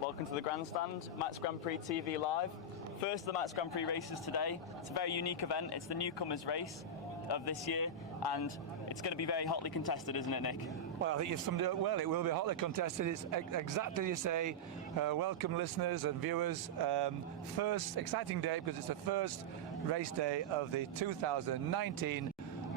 Welcome to the grandstand, Manx Grand Prix TV live. First of the Manx Grand Prix races today. It's a very unique event. It's the Newcomers Race of this year, and it's going to be very hotly contested, isn't it, Nick? Well, I think you've summed it up well. It will be hotly contested. It's exactly as you say. Welcome listeners and viewers. First exciting day because it's the first race day of the 2019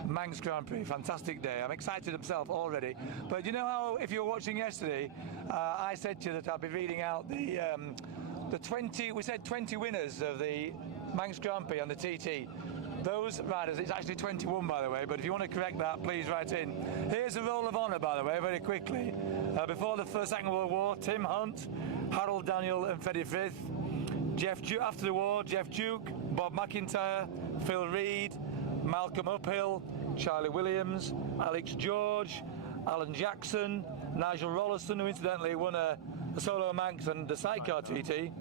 Manx Grand Prix. Fantastic day. I'm excited myself already. But you know how, if you were watching yesterday, I said to you that I'd be reading out the 20, we said 20 winners of the Manx Grand Prix on the TT. Those riders, it's actually 21 by the way, but if you want to correct that, please write in. Here's a roll of honour by the way, very quickly. Before the Second World War, Tim Hunt, Harold Daniel and Freddie Frith. After the war, Jeff Duke, Bob McIntyre, Phil Reed, Malcolm Uphill, Charlie Williams, Alex George, Alan Jackson, Nigel Rolliston, who incidentally won a solo Manx and the sidecar TT,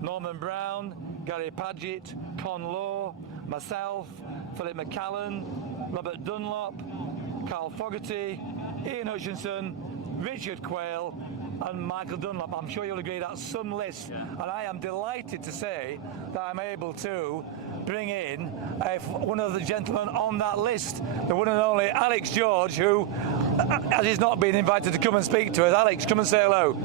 Norman Brown, Gary Paget, Con Law, myself, Philip McCallan, Robert Dunlop, Carl Fogarty, Ian Hutchinson, Richard Quayle and Michael Dunlop. I'm sure you'll agree that's some list, and I am delighted to say that I'm able to bring in one of the gentlemen on that list, the one and only Alex George, who, as he's not been invited to come and speak to us. Alex, come and say hello.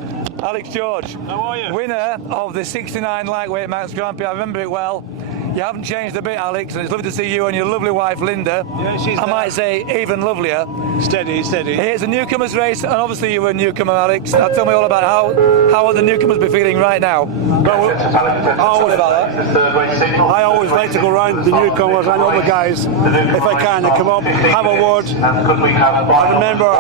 Alex George. How are you? Winner of the 69 lightweight Manx Grand Prix. I remember it well. You haven't changed a bit, Alex, and it's lovely to see you and your lovely wife, Linda. Yeah, she's I might say even lovelier. Steady. Here's a Newcomers race, and obviously you were a newcomer, Alex. Now tell me all about how would the newcomers be feeling right now? Well, I always like to go around the newcomers and all the guys, if I can, to come up, have a word. I remember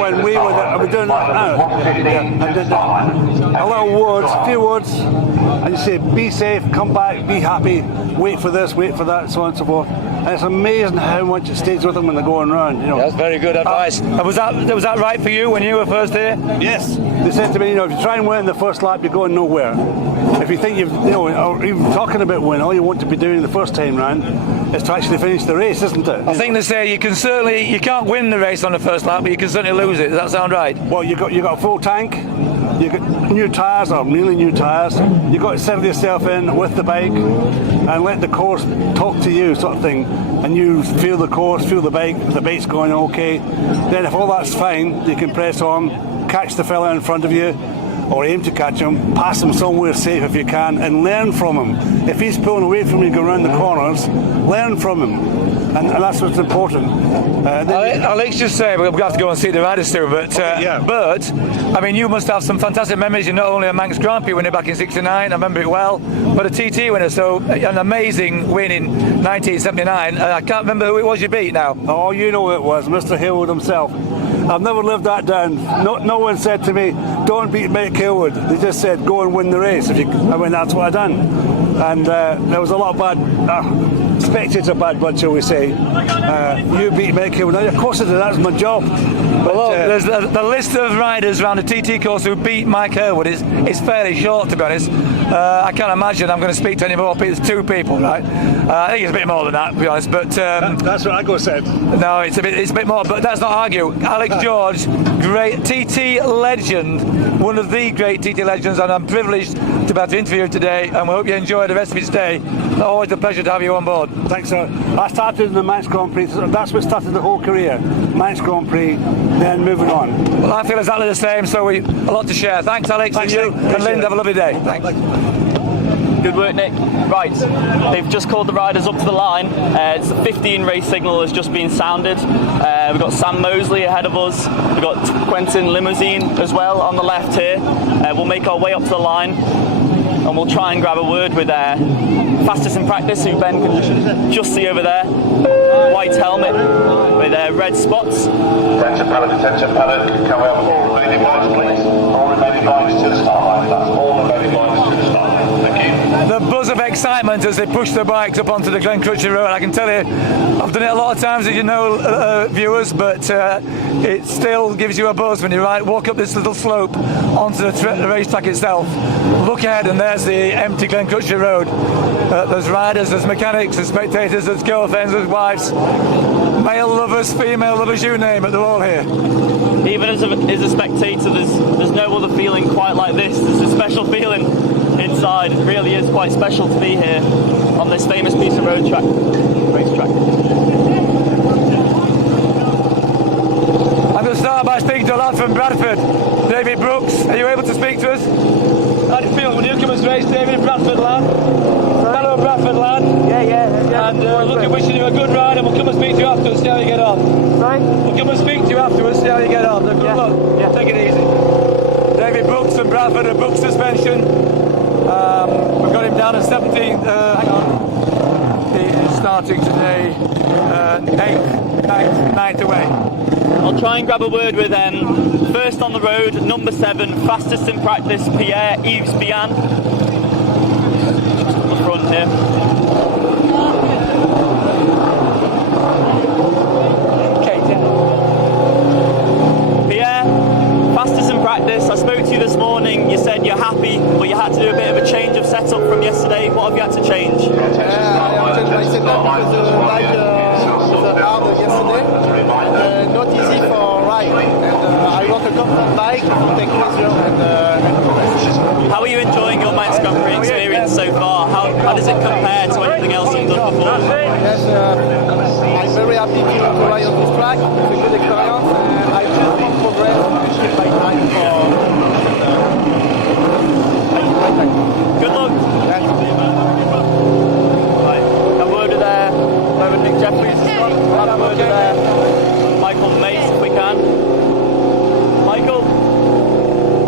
when we were doing that now, and did a little words, a few words, and you say, be safe, come back, be happy, wait for this, wait for that, so on and so forth. And it's amazing how much it stays with them when they're going around, you know. That's very good advice. Was that right for you when you were first here? Yes. They said to me, you know, if you try and win the first lap, you're going nowhere. If you think you've, you know, or even talking about winning, all you want to be doing the first time round is to actually finish the race, isn't it? I think they say you can't win the race on the first lap, but you can certainly lose it. Does that sound right? Well, you got a full tank, you got new tyres, or nearly new tyres. You got to settle yourself in with the bike and let the course talk to you, sort of thing. And you feel the course, feel the bike, the bike's going okay. Then if all that's fine, you can press on, catch the fella in front of you, or aim to catch him, pass him somewhere safe if you can, and learn from him. If he's pulling away from you, go around the corners, learn from him. And that's what's important. Alex just say we'll have to go and see the riders too, but but I mean, you must have some fantastic memories. You're not only a Manx Grand Prix winner back in '69, I remember it well, but a TT winner. So an amazing win in 1979. I can't remember who it was you beat now. Oh, you know who it was, Mr. Hillwood himself. I've never lived that down. No one said to me, don't beat Mick Hillwood. They just said, go and win the race. I mean, that's what I done. And there was a lot of bad, spectators of bad blood, shall we say. You beat Mick Hillwood. Now, of course I did, that's my job. But, well, there's the list of riders around the TT course who beat Mike Hillwood is fairly short, to be honest. I can't imagine I'm going to speak to any more people. It's two people, right? I think it's a bit more than that, to be honest. But that's what I said. No, it's a bit more, but let's not argue. Alex George, great TT legend, one of the great TT legends, and I'm privileged to be able to interview you today, and we hope you enjoy the rest of your stay. Always a pleasure to have you on board. Thanks, sir. I started in the Manx Grand Prix, so that's what started the whole career. Manx Grand Prix, then moving on. Well, I feel exactly the same, so a lot to share. Thanks, Alex. Thanks, and you, and Lynn, have a lovely day. Thanks. Good work, Nick. Right, they've just called the riders up to the line. It's the 15 race signal has just been sounded. We've got Sam Mosley ahead of us. We've got Quentin Limousine as well on the left here. We'll make our way up to the line. and we'll try and grab a word with fastest in practice, who Ben can just see over there. White helmet with red spots. Attention pallet, can we have all remaining bikes please? All remaining bikes to the start line, that's all remaining bikes to the start line, thank you. The buzz of excitement as they push the bikes up onto the Glen Crutcher Road. I can tell you, I've done it a lot of times, as you know, viewers, but it still gives you a buzz when you walk up this little slope onto the racetrack itself. Look ahead and there's the empty Glen Crutcher Road. There's riders, there's mechanics, there's spectators, there's girlfriends, there's wives, male lovers, female lovers, you name it, they're all here. Even as a spectator, there's no other feeling quite like this. There's a special feeling inside. It really is quite special to be here on this famous piece of racetrack. I'm going to start by speaking to a lad from Bradford, David Brooks. Are you able to speak to us? How do you feel? Newcomers Race, David, Bradford lad. Hello, Bradford lad. Yeah. And wishing you a good ride, and we'll come and speak to you afterwards, see how you get on. Sorry? We'll come and speak to you afterwards, see how you get on. Good luck. Yeah. Take it easy. David Brooks from Bradford, a Brooks suspension. We've got him down at 17th. Hang on. He is starting today, 9th away. I'll try and grab a word with first on the road, number 7, fastest in practice, Pierre-Yves Bihan. Just up the front here. Pierre, fastest in practice. I spoke to you this morning, you said you're happy, but you had to do a bit of a change of setup from yesterday. What have you had to change? I have changed my setup because the bike was hard yesterday and not easy for ride. And I want a comfort bike to take pleasure and How are you enjoying your Manx Grand Prix experience so far? How does it compare to anything else you've done before? Yes, I'm very happy to ride on this track. It's a good experience. I just want progress and keep my time for Good luck. Right, a word with Nick Jeffries as well. We'll have a word with Michael Mace if we can. Michael,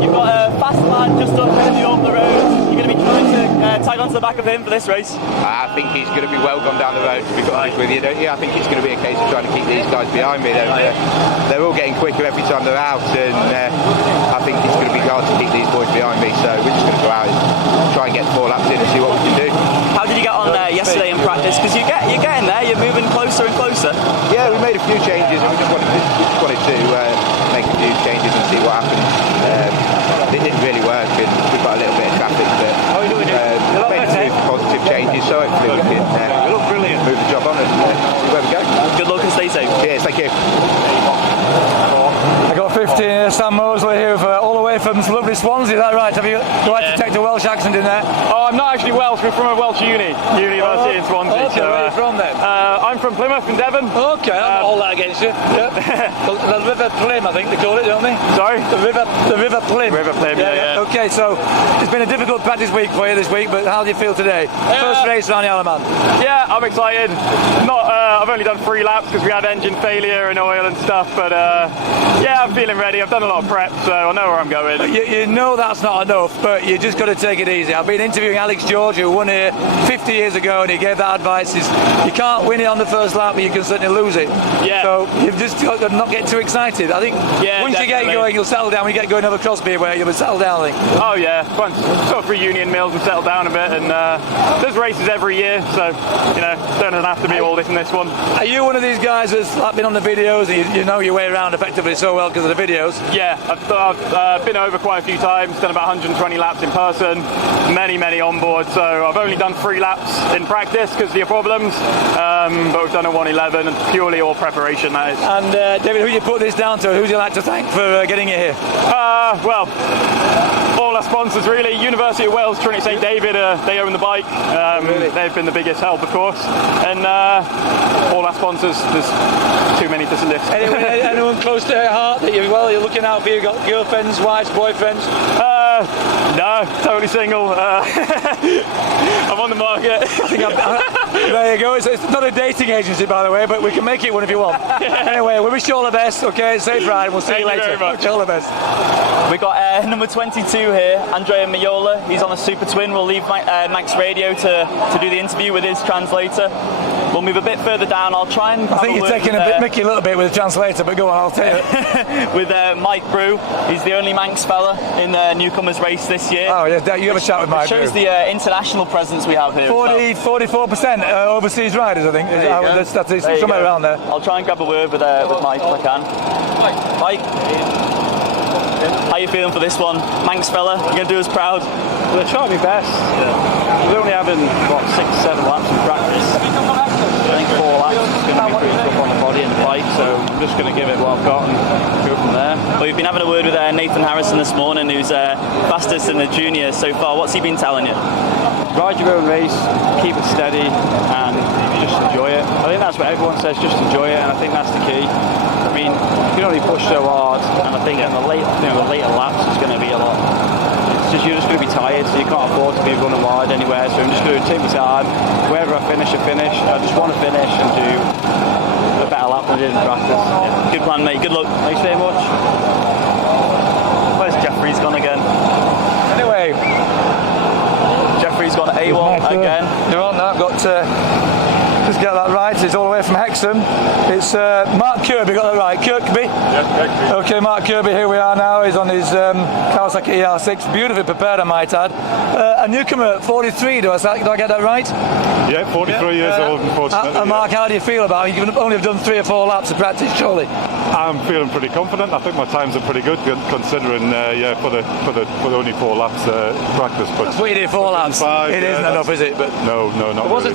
you've got a fast lad just up the road. You're going to be trying to tag onto the back of him for this race. I think he's going to be well gone down the road, to be honest with you, don't you? I think it's going to be a case of trying to keep these guys behind me. They're all getting quicker every time they're out, and I think it's going to be hard to keep these boys behind me, so we're just going to go out and try and get 4 laps in and see what we can do. How did you get on yesterday in practice? Because you're getting there, you're moving closer and closer. Yeah, we made a few changes, and we just wanted to make a few changes and see what happens. It didn't really work, and we've got a little bit of traffic, but made a few positive changes, so hopefully we can move the job on and see where we go. Good luck and stay safe. Cheers, thank you. I got 15, Sam Mosley here, all the way from lovely Swansea, is that right? Have you tried to detect a Welsh accent in there? Oh, I'm not actually Welsh, we're from a Welsh university in Swansea. Okay, where are you from then? I'm from Plymouth in Devon. Okay, I'm not all that against you. Yep. the River Plym, I think they call it, don't they? Sorry? The River Plym. River Plym, yeah. Okay, so it's been a difficult practice week for you this week, but how do you feel today? First race around the Isle of Man. Yeah, I'm excited. I've only done 3 laps because we had engine failure and oil and stuff, but yeah, I'm feeling ready. I've done a lot of prep, so I know where I'm going. You know that's not enough, but you just got to take it easy. I've been interviewing Alex George, who won here 50 years ago, and he gave that advice: is you can't win it on the first lap, but you can certainly lose it. Yeah. So you've just got to not get too excited. I think once you get going, you'll settle down. When you get going over Crosby, where you'll be settled down, I think. Oh yeah, once sort of reunion mills and settle down a bit, and there's races every year, so don't have to be all this and this one. Are you one of these guys that's been on the videos and you know your way around effectively so well because of the videos? Yeah, I've been over quite a few times, done about 120 laps in person, many on board, so I've only done 3 laps in practice because of your problems, but we've done a 1:11 and purely all preparation, that is. And David, who you put this down to? Who do you like to thank for getting you here? Well, all our sponsors really. University of Wales, Trinity St David, they own the bike. They've been the biggest help, of course. And all our sponsors, there's too many to list. Anyone close to your heart that you're looking out for? You got girlfriends, wives, boyfriends? No, totally single. I'm on the market. There you go. It's not a dating agency, by the way, but we can make it one if you want. Anyway, we wish you all the best. Okay, safe ride. We'll see you later. Thank you very much. All the best. We got number 22 here, Andrea Miola. He's on a Super Twin. We'll leave Manx Radio to do the interview with his translator. We'll move a bit further down. I'll try and. I think you're taking a Mickey a little bit with the translator, but go on, I'll tell you. With Mike Brew. He's the only Manx fella in the Newcomers Race this year. Oh, yeah, you have a chat with Mike Brew. It shows the international presence we have here. 44% overseas riders, I think. The statistics, somewhere around there. I'll try and grab a word with Mike if I can. Mike, how you feeling for this one? Manx fella, you're going to do us proud? Well, I tried my best. We're only having, 6-7 laps in practice. I think 4 laps is going to be pretty tough on the body and the bike, so I'm just going to give it what I've got and go from there. Well, we've been having a word with Nathan Harrison this morning, who's fastest in the juniors so far. What's he been telling you? Ride your own race, keep it steady, and just enjoy it. I think that's what everyone says, just enjoy it, and I think that's the key. I mean, you can only push so hard, and I think in the later laps it's going to be a lot. You're just going to be tired, so you can't afford to be running wide anywhere. So I'm just going to take my time. Wherever I finish, I finish. I just want to finish and do a better lap than I did in practice. Yeah. Good plan, mate. Good luck. Thanks very much. Where's Jeffrey's gone again? Anyway, Jeffrey's gone AWOL again. You're on now. Got just get that right. It's all the way from Hexham. It's Mark Kirby. Got that right. Kirby. Yeah, okay, Mark Kirby. Here we are now. He's on his Kawasaki ER6. Beautifully prepared, I might add. A newcomer at 43. Do I get that right? Yeah, 43 years old, unfortunately. Mark, how do you feel about it? You can only have done 3 or 4 laps of practice, surely. I'm feeling pretty confident. I think my times are pretty good, considering for the only 4 laps practice. But that's what you did, 4 laps. 5, it isn't enough, is it? But no, not there was really.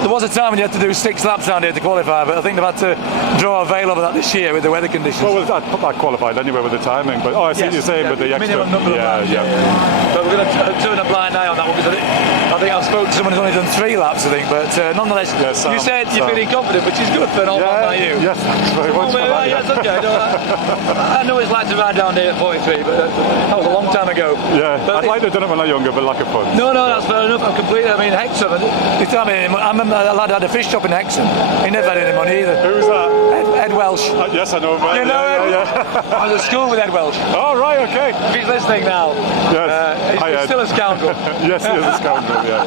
There was a time when you had to do 6 laps down here to qualify, but I think they've had to draw a veil over that this year with the weather conditions. Well, I qualified anyway with the timing, but I see what you're saying with the extra. Minimum number of laps. But we're going to turn a blind eye on that one because I think I've spoken to someone who's only done 3 laps, I think. But nonetheless, you said you're feeling confident, which is good for an old man like you. Yes, thanks very much. Yes, okay. I know it's like to ride down here at 43, but that was a long time ago. Yeah, I'd like to have done it when I was younger, but lack of fun. No, that's fair enough. I'm completely. I mean, Hexham. I remember a lad had a fish shop in Hexham. He never had any money either. Who was that? Ed Welsh. Yes, I know him. You know him? Yeah. I was at school with Ed Welsh. Oh, right, okay. If he's listening now, he's still a scoundrel. Yes, he is a scoundrel, yeah.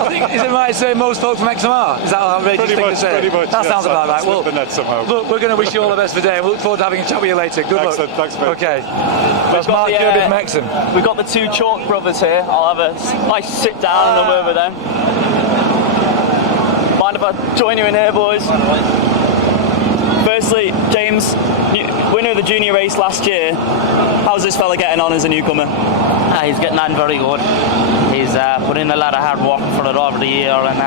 I think, is it right to say most folks from Hexham are? Is that an outrageous thing to say? Pretty much. That sounds about right. Well, the net somehow. Look, we're going to wish you all the best for today. We'll look forward to having a chat with you later. Good luck. Excellent, thanks, mate. Okay. That's Mark Kirby from Hexham. We've got the 2 Chalk brothers here. I'll have a nice sit down and a word with them. Mind if I join you in here, boys? Firstly, James, winner of the junior race last year. How's this fella getting on as a newcomer? He's getting on very good. He's put in a lot of hard work for it over the year, and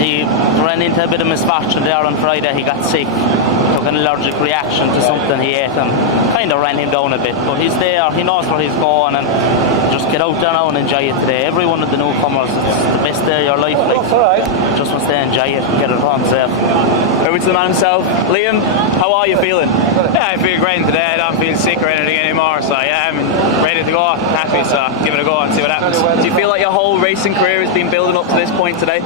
he ran into a bit of misfortune there on Friday. He got sick, took an allergic reaction to something he ate, and kind of ran him down a bit. But he's there, he knows where he's going, and just get out there now and enjoy it today. Every one of the newcomers, it's the best day of your life. Just must stay enjoy it and get it home safe. Over to the man himself, Liam. How are you feeling? Yeah, I feel great today. I don't feel sick or anything anymore, so yeah, I'm ready to go. Happy, so give it a go and see what happens. Do you feel like your whole racing career has been building up to this point today?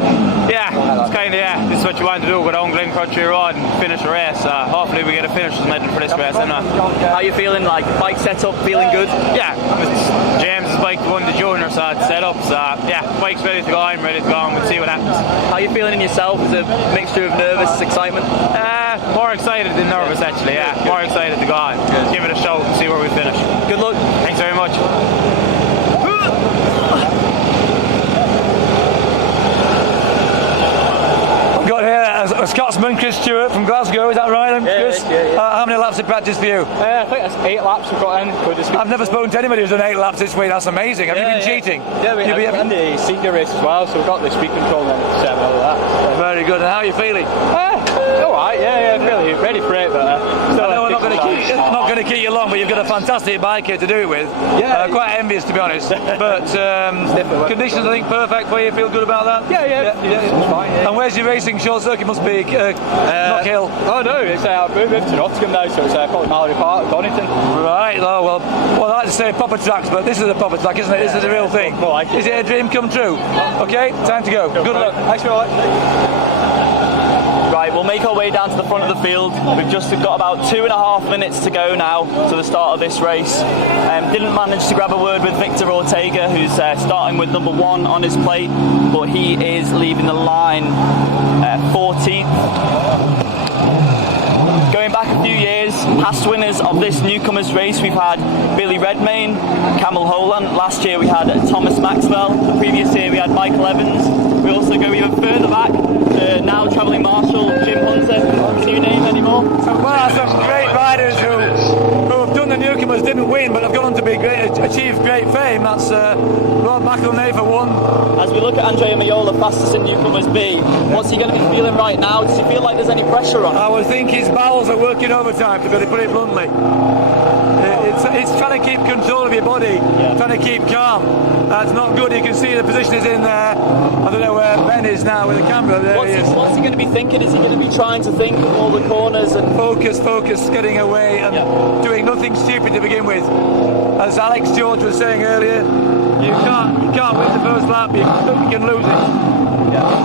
Yeah, it's kind of, this is what you want to do, go down Glen Country Road and finish a race. Hopefully we get a finisher's medal for this race. How are you feeling? Like bike setup, feeling good? Yeah, James' bike won the junior, so it's set up. So yeah, bike's ready to go. I'm ready to go, and we'll see what happens. How are you feeling in yourself? Is it a mixture of nervous, excitement? More excited than nervous, actually. Yeah, more excited to go on. Give it a shot and see where we finish. Good luck. Thanks very much. I've got here a Scotsman, Chris Stewart from Glasgow. Is that right, Chris? Yeah. How many laps of practice for you? I think that's 8 laps we've got in. I've never spoken to anybody who's done 8 laps this week. That's amazing. Have you been cheating? Yeah, we have in the senior race as well, so we've got the speed control and set and all that. Very good. And how are you feeling? Alright, yeah, really ready for it, but I know we're not going It's not going to keep you long, but you've got a fantastic bike here to do it with. Yeah. Quite envious, to be honest. But conditions, I think, perfect for you. Feel good about that? Yeah, it's fine. Yeah. And where's your racing? Short circuit must be Knock Hill. Oh no, it's I've moved to Nottingham now, so it's probably Mallory Park, Donington. Right. Oh, well, I like to say proper tracks, but this is a proper track, isn't it? This is the real thing. More like it. Is it a dream come true? Okay, time to go. Good luck. Thanks very much. Right, we'll make our way down to the front of the field. We've just got about 2.5 minutes to go now to the start of this race. Didn't manage to grab a word with Victor Ortega, who's starting with number 1 on his plate, but he is leaving the line 14th. Going back a few years, past winners of this Newcomers Race, we've had Billy Redmayne, Camel Holland. Last year we had Thomas Maxwell. The previous year we had Michael Evans. We also go even further back to now travelling marshal Jim Hunter. New name anymore? Well, some great riders who have done the Newcomers, didn't win, but have gone on to be achieve great fame. That's Rob McElnay for one. As we look at Andrea Maiola, fastest in Newcomers B, what's he going to be feeling right now? Does he feel like there's any pressure on him? I would think his bowels are working overtime, to put it bluntly. It's trying to keep control of your body, trying to keep calm. That's not good. You can see the position is in there. I don't know where Ben is now with the camera. There What's he going to be thinking? Is he going to be trying to think of all the corners and focus, getting away and doing nothing stupid to begin with? As Alex George was saying earlier, you can't win the first lap. You can lose it.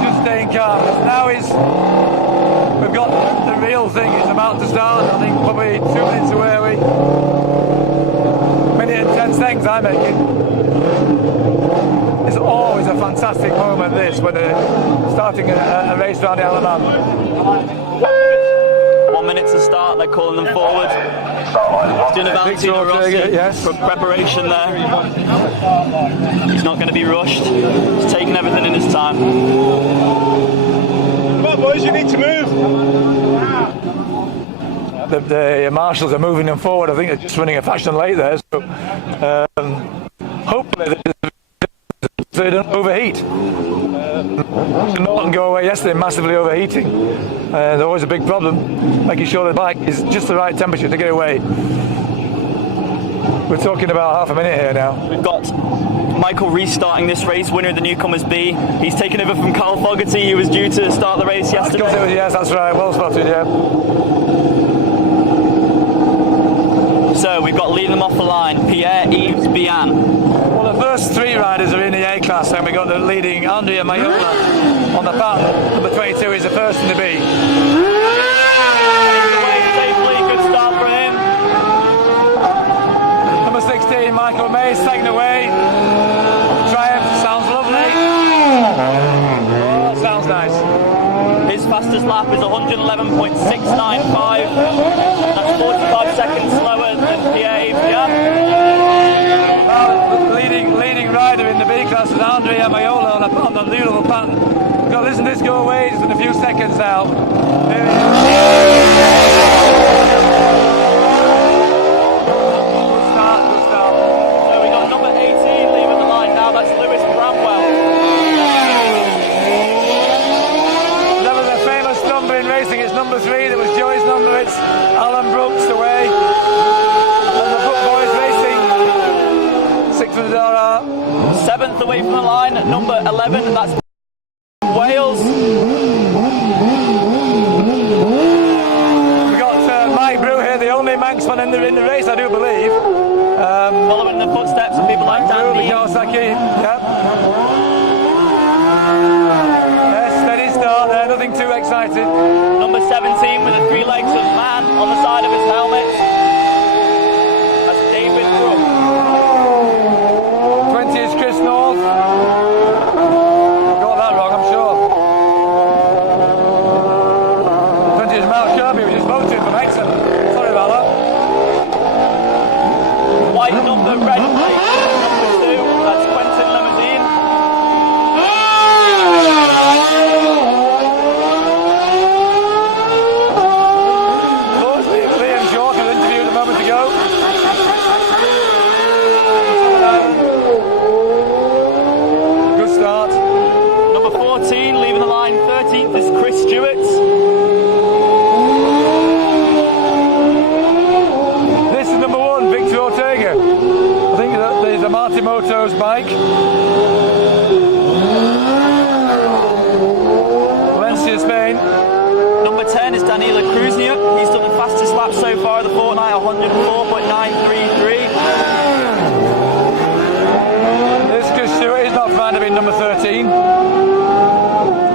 Just staying calm. Now we've got the real thing. It's about to start. I think probably 2 minutes away. Are we? Minute and 10 seconds I'm making. It's always a fantastic moment, this, when they're starting a race around the Alaman. 1 minute to start, they're calling them forward. Doing a Valentino Rossi for preparation there. He's not going to be rushed. He's taking everything in his time. Come on, boys, you need to move. The marshals are moving them forward. I think they're just running a fashion late there. So hopefully they don't overheat. Norton go away yesterday massively overheating. There's always a big problem making sure the bike is just the right temperature to get away. We're talking about half a minute here now. We've got Michael restarting this race, winner of the Newcomers B. He's taken over from Carl Fogarty, who was due to start the race yesterday. Yes, that's right. Well spotted, yeah. So we've got leading them off the line, Pierre-Yves Bihan. Well, the first 3 riders are in the A class, and we've got the leading Andrea Maiola on the pattern. Number 22 is the first in the B. Safely, good start for him. Number 16, Michael Mays, taken away. Triumph, sounds lovely. Oh, sounds nice. His fastest lap is 111.695. That's 45 seconds slower than Pierre-Yves Bihan. Leading rider in the B class is Andrea Maiola on the beautiful pattern. We've got to listen to this go away. It's in a few seconds now. Good start. So we got number 18 leaving the line now. That's Lewis Bramwell. That was a famous number in racing. It's number 3. That was Joey's number. It's Alan Brooks away. And the Brook boys racing. 600 7th away from the line, number 11, and that's Wales. We've got Mike Brew here, the only Manx fan in the race, I do believe. Following the footsteps of people like Dandy. Kawasaki, yep. Yes, steady start there, nothing too exciting. Number 17 with the 3 legs of man on the side of his helmet. That's David Brook. 20 is Chris North. We've number 13.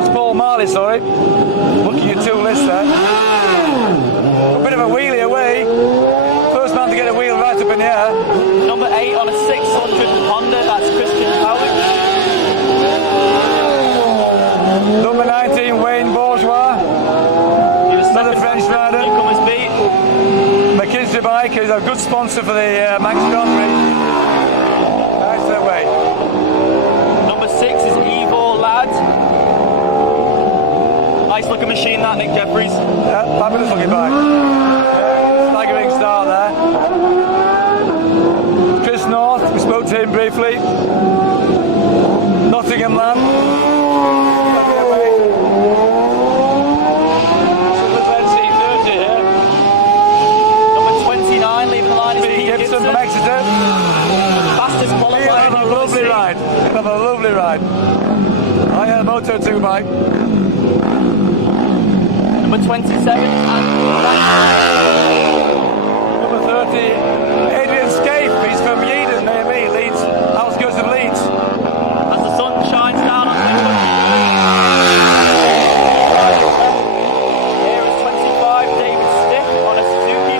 It's Paul Marley, sorry. Looking at two lists there. A bit of a wheelie away. First man to get a wheel right up in the air. Number 8 on a 600 Honda, that's Christian Howard. Number 19, Wayne Bourgeois. Another French rider. Newcomers beat. McKinsey Bike is a good sponsor for the Manx Grand Prix. Nice their way. Number 6 is Ivor Ladd. Nice looking machine that, Nick Jeffries. Yeah, fabulous looking bike. Staggering start there. Chris North, we spoke to him briefly. Nottingham lad. Number 29 leaving the line is Pete Gibson from Exeter. Fastest qualifier. Have a lovely ride. Have a lovely ride. I had a Moto 2 bike. Number 27 and Number 30, Adrian Scaife. He's from Yeadon near me, Leeds, outskirts of Leeds. as the sun shines down on the Here is 25 David Stick on a Suzuki.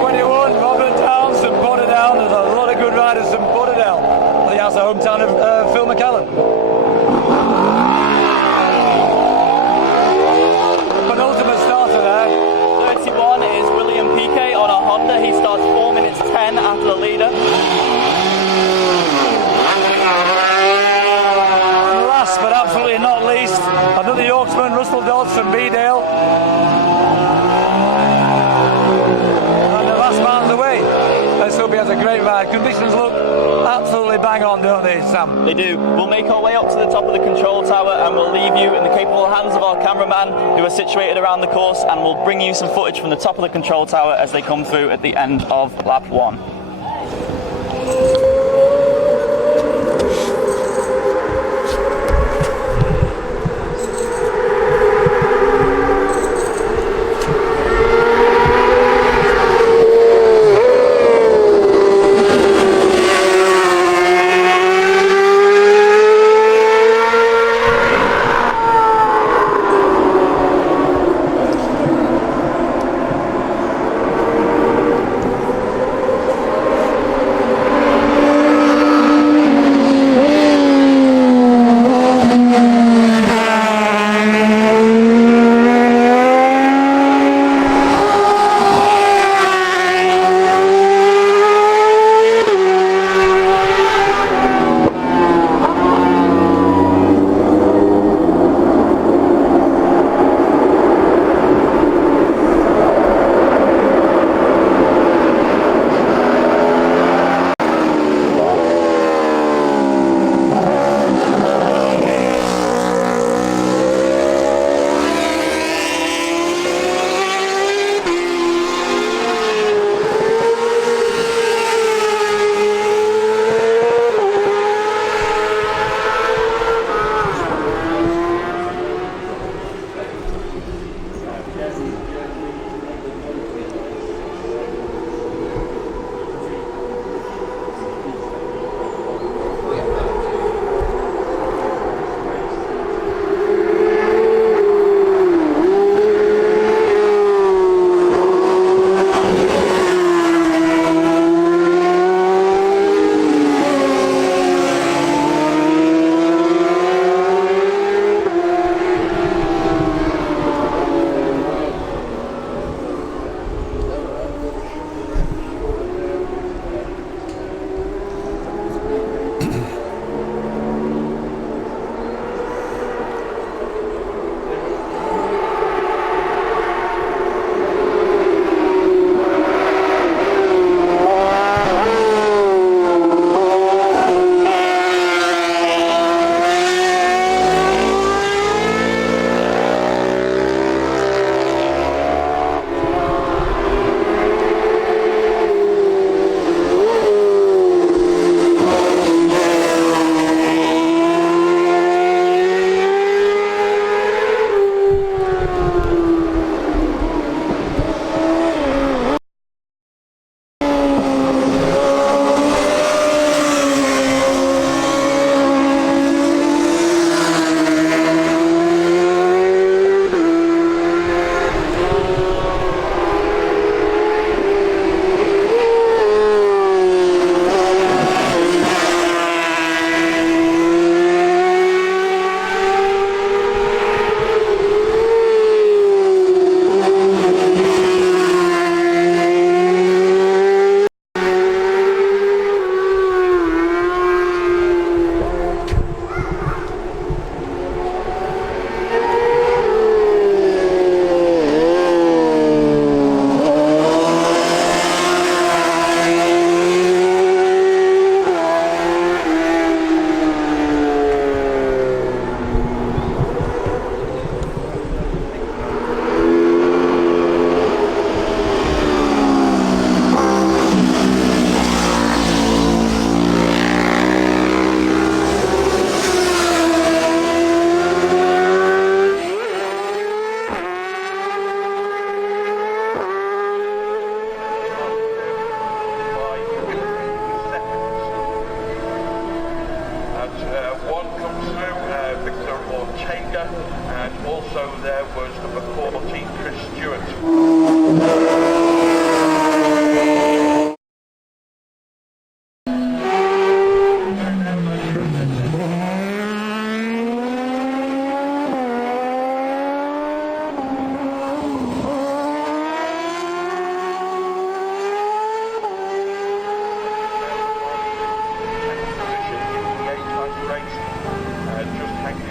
21, Robert Downs from Portadown. There's a lot of good riders from Portadown. I think that's the hometown of Phil McCallum. Penultimate starter there. 31 is William Piquet on a Honda. He starts 4 minutes 10 after the leader. And last but absolutely not least, another Yorksman, Russell Dodds from Beedale. And the last man's away. Let's hope he has a great ride. Conditions look absolutely bang on, don't they, Sam? They do. We'll make our way up to the top of the control tower and we'll leave you in the capable hands of our cameraman who are situated around the course, and we'll bring you some footage from the top of the control tower as they come through at the end of lap 1.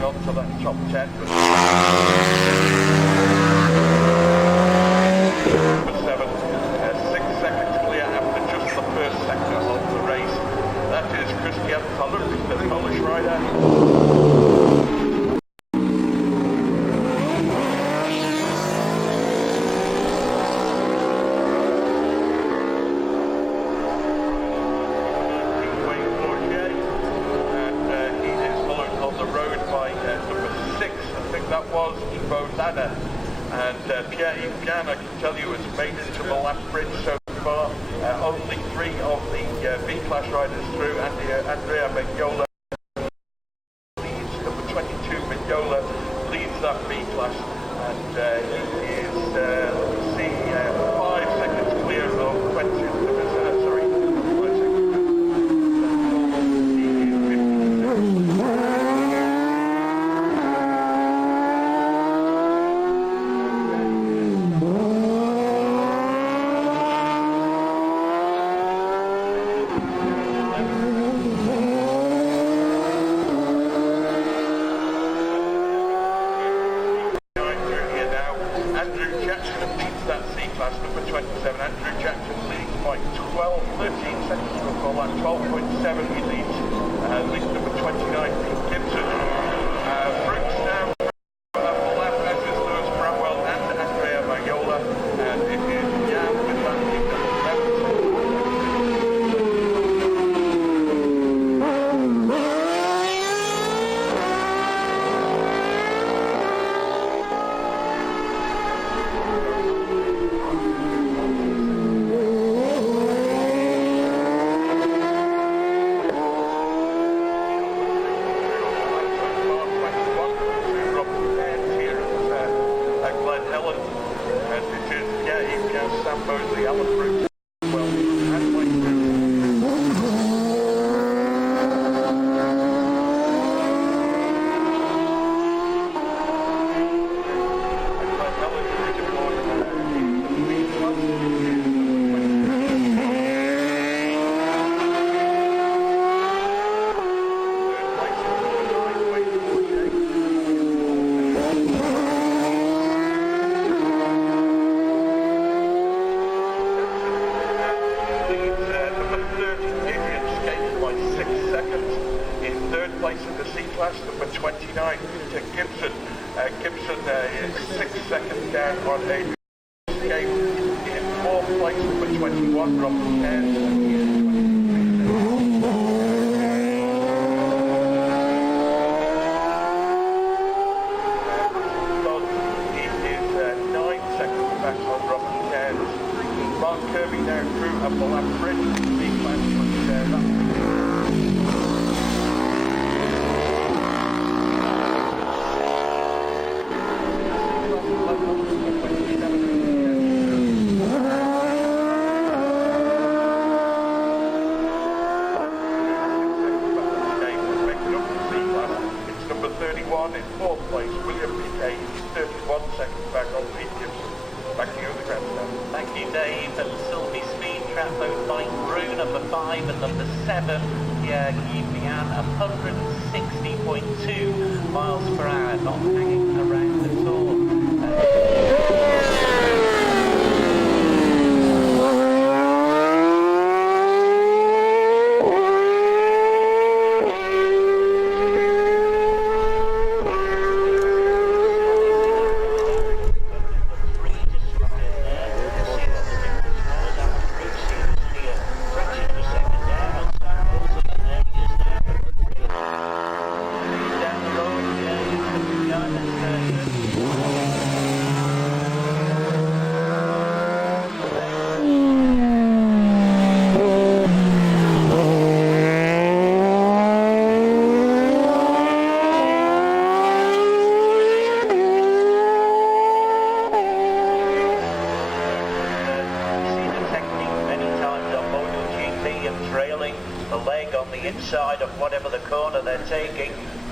on to that top 10. Number 7, 6 seconds clear after just the first sector of the race. That is Christian Paluk, the Polish rider. And Pierre-Yves Gan, I can tell you, has made it to the last bridge so far. Only 3 of the B-class riders through. Andrea Mignola leads, number 22 Mignola leads that B-class, and he is, let's see, 5 seconds clear of 20, sorry, 5 seconds. He is 56.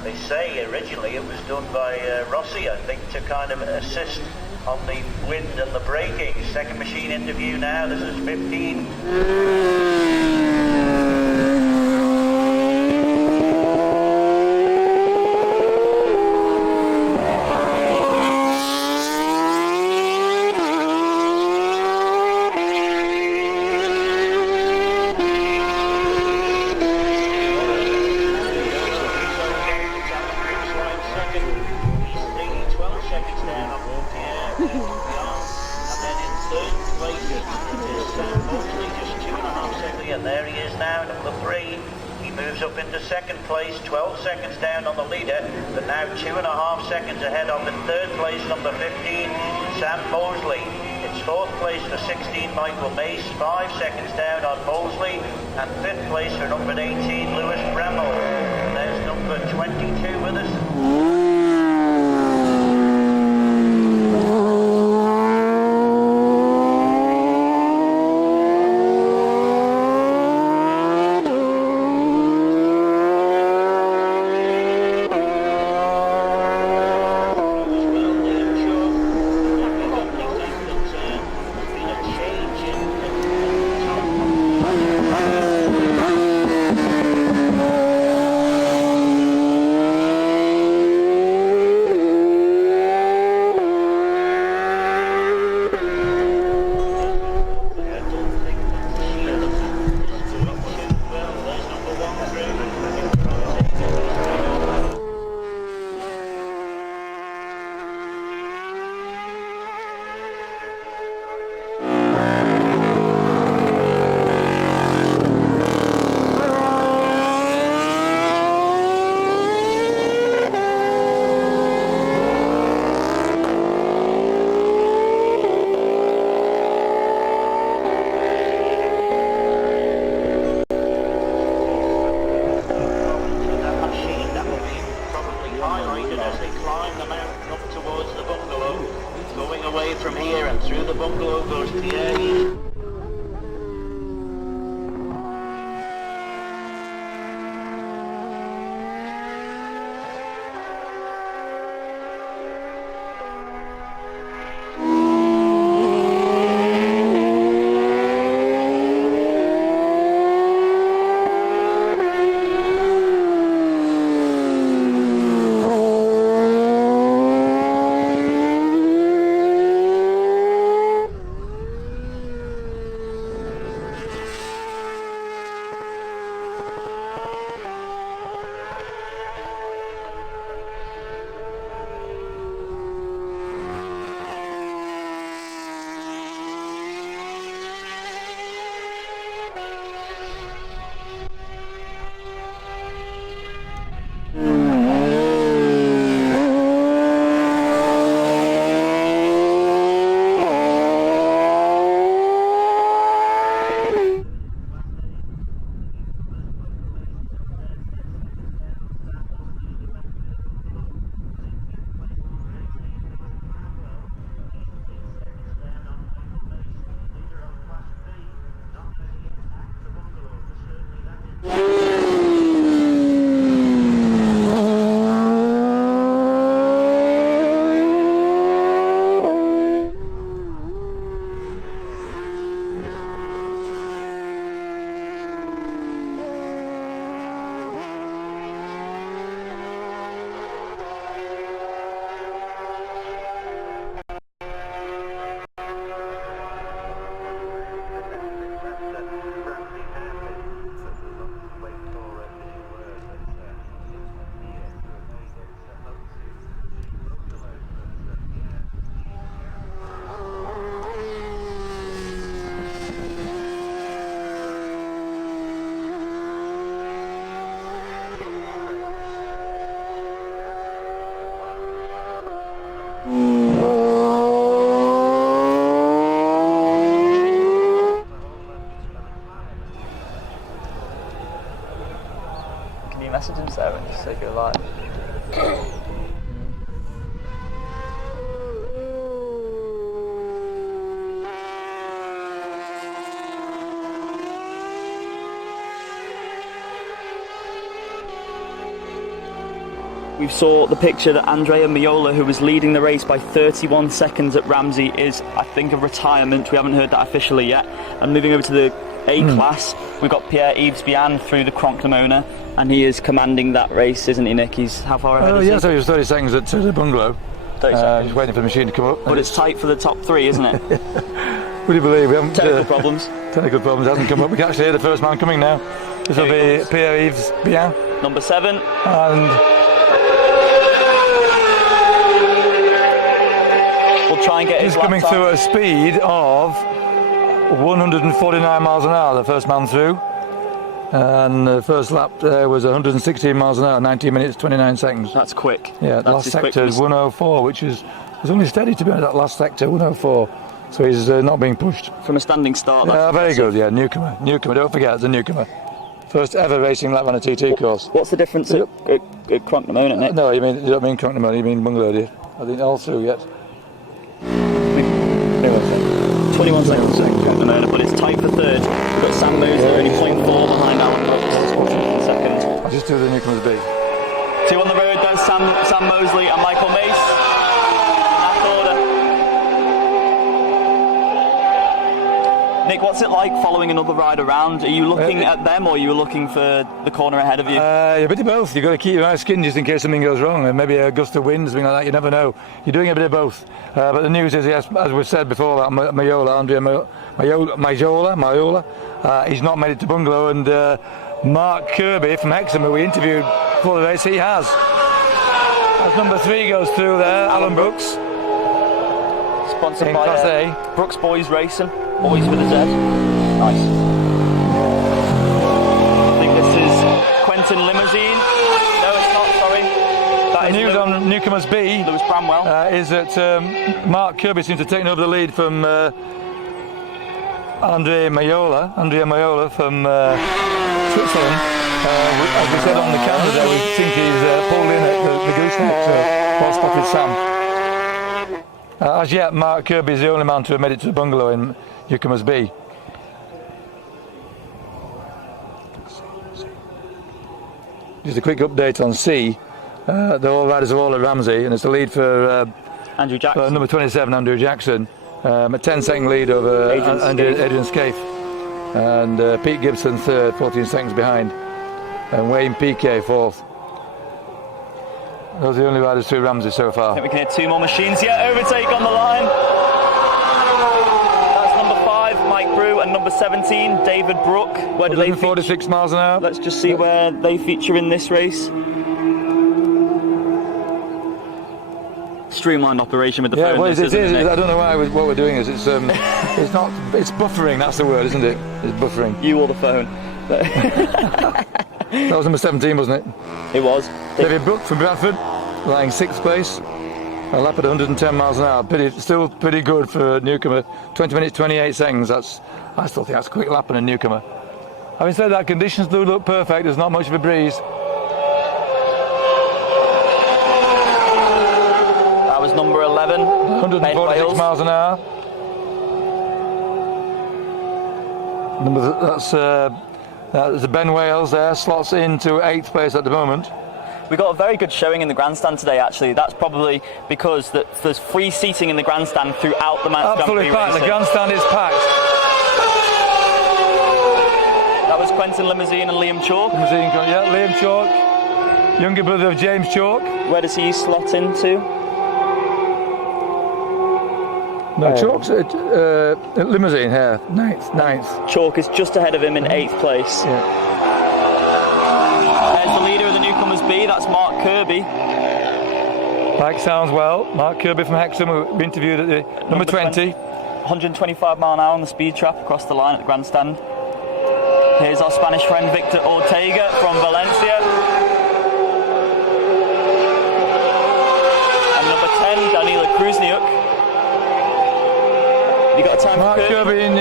They say originally it was done by Rossi, I think, to kind of assist on the wind and the braking. Second machine interview now, this is 15. and there he is now, number 3. He moves up into second place, 12 seconds down on the leader, but now 2.5 seconds ahead of in third place, number 15, Sam Mosley. It's fourth place for 16, Michael Mace, 5 seconds down on Mosley, and fifth place for number 18, Lewis Bremmel. And there's number 22 with us. From here and through the bungalow goes Pierre. Can you message him, Sarah, and just say you're live? We saw the picture that Andrea Miola, who was leading the race by 31 seconds at Ramsey, is, I think, a retirement. We haven't heard that officially yet. And moving over to the A class, we've got Pierre-Yves Bihan through the Cronklemona, and he is commanding that race, isn't he, Nick? He's how far ahead is he? Yeah, so he was 30 seconds at the bungalow. 30 seconds. Just waiting for the machine to come up. But it's tight for the top three, isn't it? Would you believe we haven't... Technical problems. Technical problems, hasn't come up. We can actually hear the first man coming now. This will be Pierre-Yves Bihan. Number 7. And... we'll try and get his he's coming through at a speed of 149 miles an hour, the first man through. And the first lap there was 116 miles an hour, 19 minutes 29 seconds. That's quick. Yeah, the last sector is 104, which was only steady to be honest, that last sector, 104. So he's not being pushed. From a standing start. Yeah, very good, yeah, newcomer, don't forget, it's a newcomer. First ever racing lap on a TT course. What's the difference at Cronknamona, Nick? No, you don't mean Cronknamona, you mean Bungalow, do you? I think all through yet. 21 seconds at Cronknamona, but it's tight for third. We've got Sam Mosley only 0.4 behind Alan Brooks in second. I'll just do the Newcomers B. 2 on the road, there's Sam Mosley and Michael Mace. In that order. Nick, what's it like following another ride around? Are you looking at them or are you looking for the corner ahead of you? A bit of both. You've got to keep your eyes skinned just in case something goes wrong, and maybe a gust of wind, something like that, you never know. You're doing a bit of both. But the news is, yes, as we said before, that Andrea Maiola, he's not made it to Bungalow, and Mark Kirby from Hexham, who we interviewed before the race, he has. As number 3 goes through there, Alan Brooks. Sponsored in by Class A. Brooks Boys Racing. Boys with a Z. Nice. I think this is Quentin Limousine. No, it's not, sorry. That is news on Newcomers B Lewis Bramwell. Is that Mark Kirby seems to have taken over the lead from Andrea Maiola from Switzerland. As we said on the camera there, we think he's pulled in at the gooseneck, so well spotted Sam. As yet, Mark Kirby is the only man to have made it to the Bungalow in Newcomers B. Just a quick update on C. The all riders are all at Ramsey, and it's the lead for Andrew Jackson. Number 27, Andrew Jackson. A 10-second lead over Adrian Scaife. And Pete Gibson third, 14 seconds behind. And Wayne Piquet fourth. Those are the only riders through Ramsey so far. I think we can hear 2 more machines. Yeah, overtake on the line. That's number 5, Mike Brew, and number 17, David Brook. Where do they feature? 46 miles an hour. Let's just see where they feature in this race. Streamlined operation with the phone. Well, it is. I don't know why what we're doing is it's buffering. That's the word, isn't it? It's buffering. You or the phone. That was number 17, wasn't it? It was. David Brook from Bradford, lying 6th place. A lap at 110 miles an hour. Still pretty good for a newcomer. 20 minutes 28 seconds. I still think that's a quick lap on a newcomer. Having said that, conditions do look perfect. There's not much of a breeze. That was number 11. 146 miles an hour. There's Ben Wales there, slots into 8th place at the moment. We got a very good showing in the grandstand today, actually. That's probably because there's free seating in the grandstand throughout the Manx Grand Prix. Absolutely packed. The grandstand is packed. That was Quentin Limousine and Liam Chalk. Liam Chalk, younger brother of James Chalk. Where does he slot into? No, Chalk's Limousine here, 9th. Chalk is just ahead of him in 8th place. Yeah. There's the leader of the Newcomers B, that's Mark Kirby. Bike sounds well. Mark Kirby from Hexham, we interviewed at the number 20. 125 mile an hour on the speed trap across the line at the grandstand. Here's our Spanish friend Victor Ortega from Valencia. And number 10, Danila Kruzniuk. You got a time Mark for Kirby in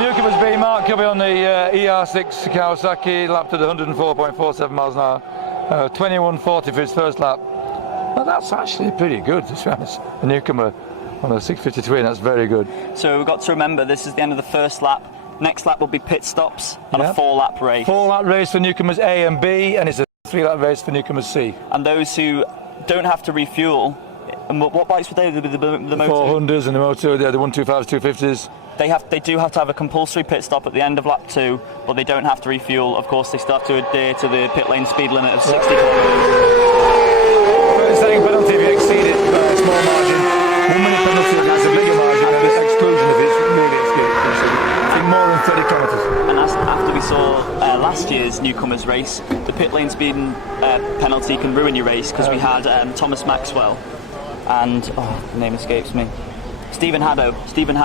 Newcomers B. Mark Kirby on the ER6 Kawasaki, lapped at 104.47 miles an hour. 21.40 for his first lap. Well, that's actually pretty good, to be honest. A newcomer on a 650 twin, that's very good. So we've got to remember, this is the end of the first lap. Next lap will be pit stops and a 4-lap race. 4-lap race for newcomers A and B, and it's a 3-lap race for newcomers C. And those who don't have to refuel, and what bikes would they? The Moto? 400s and the Moto, the 125s, 250s. They do have to have a compulsory pit stop at the end of lap 2, but they don't have to refuel. Of course, they still have to adhere to the pit lane speed limit of 60 kilometres. Second penalty if you exceed it by a small margin. 1 minute penalty if it's a bigger margin, and it's exclusion if it's really exceeded. I think more than 30 kilometres. And after we saw last year's Newcomers race, the pit lane speed penalty can ruin your race because we had Thomas Maxwell and the name escapes me. Stephen Haddo.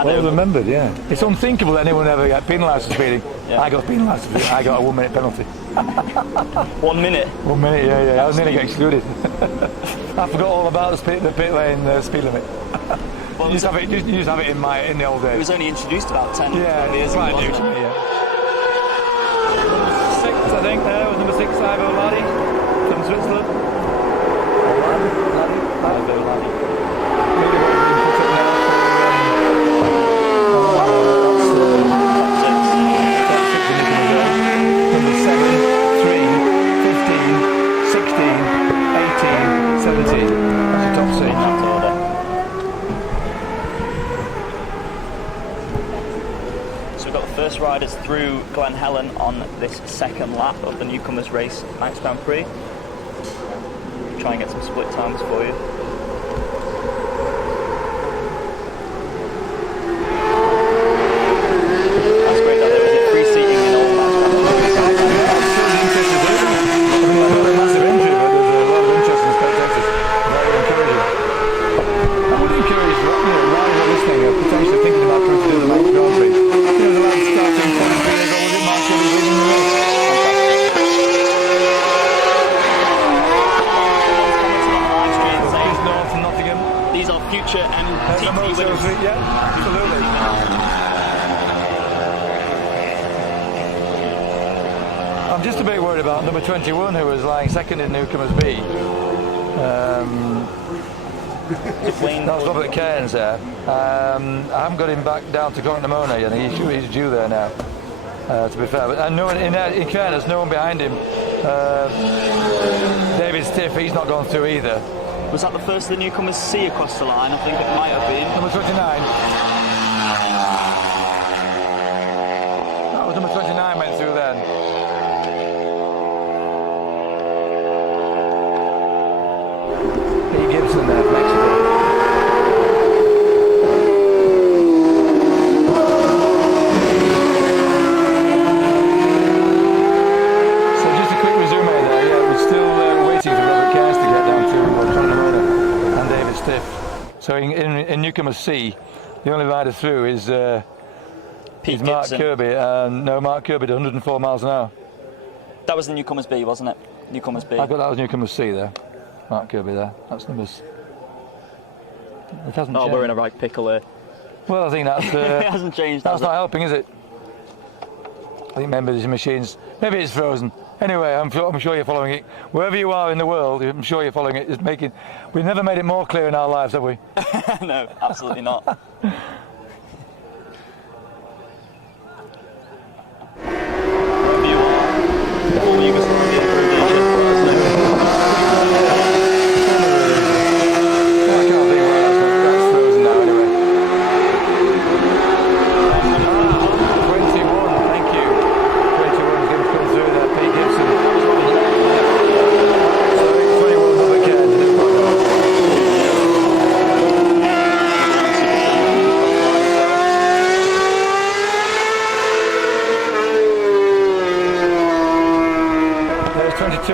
Well remembered, yeah. It's unthinkable that anyone ever got penalised for speeding. Yeah. I got penalised for speeding. I got a 1 minute penalty. 1 minute? 1 minute, yeah. I was nearly get excluded. I forgot all about the pit lane speed limit. Well, you just have it in the old days. It was only introduced about 10 years ago. New to me, yeah. 6, I think, there was number 6, Ivo Ladi from Switzerland. Ivo Ladi. Number 7, 3, 15, 16, 18, 17. That's the top 6. So we've got the first riders through Glen Helen on this second lap of the Newcomers Race Manx Grand Prix. Try and get some split times for you. That's great that there was free seating in all Manx Grand Prix. Massive injury, but there's a lot of interest in spectators. Very encouraging. I would encourage riders listening potentially thinking about trying to do the Manx Grand Prix. The lad starting 23 years old, was it Mark Kelly winning the race? These are future MTT winners. Yeah, absolutely. I'm just a bit worried about number 21 who was lying second in Newcomers B. That was Robert Cairns there. I haven't got him back down to Cognamona yet. He's due there now, to be fair. But no one, in Cairns, no one behind him. David Stiff, he's not gone through either. Was that the first of the Newcomers C across the line? I think it might have been. Number 29. That was number 29 went through then. Pete Gibson there, Mexico. So just a quick resume there. Yeah, we're still waiting for Robert Cairns to get down to Cognamona and David Stiff. So in Newcomers C, the only rider through is Mark Kirby. Mark Kirby at 104 miles an hour. That was the Newcomers B, wasn't it? Newcomers B. I thought that was Newcomers C there. Mark Kirby there. That's numbers. It hasn't changed. We're in a right pickle here. Well, I think that's. It hasn't changed. That's not helping, is it? I think maybe these machines. Maybe it's frozen. Anyway, I'm sure you're following it. Wherever you are in the world, I'm sure you're following it. We've never made it more clear in our lives, have we? No, absolutely not. Wherever you are, all you guys can see.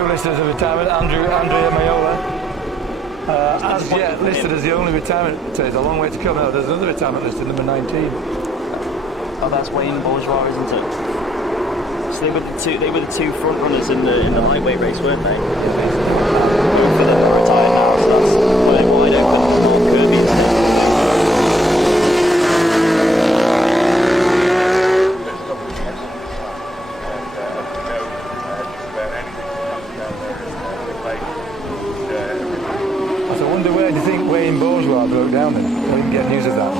Listed as a retirement, Andrea Maiola, as yet listed as the only retirement. So it's a long way to come now. There's another retirement listed, number 19. Oh, that's Wayne Bourgeois, isn't it? So they were the two front runners in the lightweight race, weren't they? They're retired now, so that's wide open. Kirby. Wayne Bourgeois broke down then. We didn't get news of that.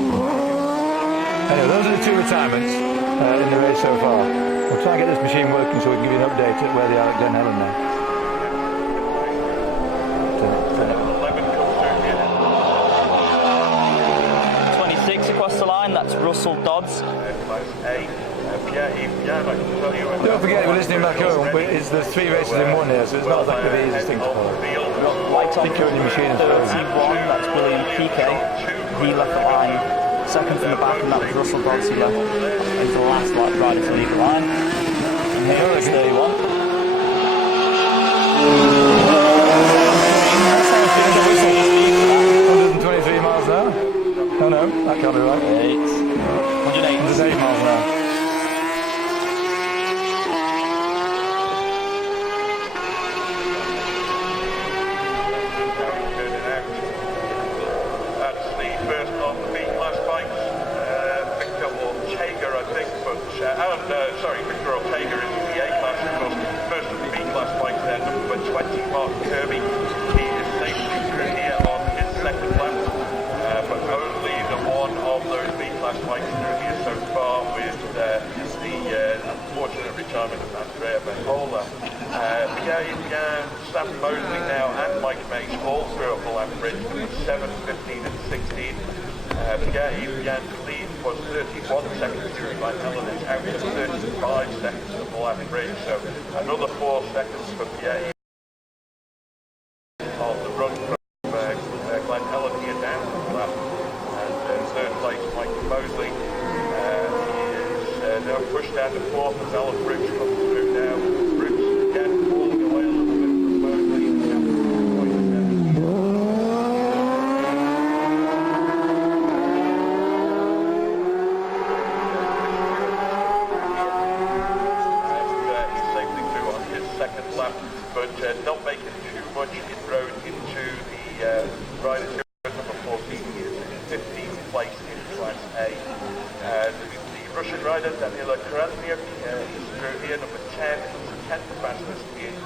Anyway, those are the two retirements in the race so far. We'll try and get this machine working so we can give you an update at where they are at Glen Helen now. 26 across the line, that's Russell Dodds. Don't forget, we're listening back home, there's 3 races in one here, so it's not exactly the easiest thing to follow. White on the machine 31, that's William Piquet. He left the line second from the back, and that was Russell Dodds who left. He's the last rider to leave the line. And here is 31. 123 miles an hour. No, that can't be right. 108 miles an hour. That's the first of the B-class bikes. Victor Ortega, I think, but Victor Ortega is the A-class, of course. First of the B-class bikes there, number 20, Mark Kirby. He is safely through here on his second lap, but only the one of those B-class bikes through here so far, with the unfortunate retirement of Andrea Benhola. Sam Mosley now and Mike Mace all through up the lap bridge, number 7, 15 and 16. Pierre lead was 31 seconds through Van Helen is out to 35 seconds of the lap bridge, so another 4 seconds for Pierre on the run from Glen Helen here down the lap. And third place Mike Mosley is now pushed down to fourth as Alan Brooks comes through now. Brooks again falling away a little bit from Mosley. Second lap, but not making too much inroad into the riders. Number 14 is in 15th place in Class A. The Russian rider Daniela Krasniak is through here, number 10, 10th fastest in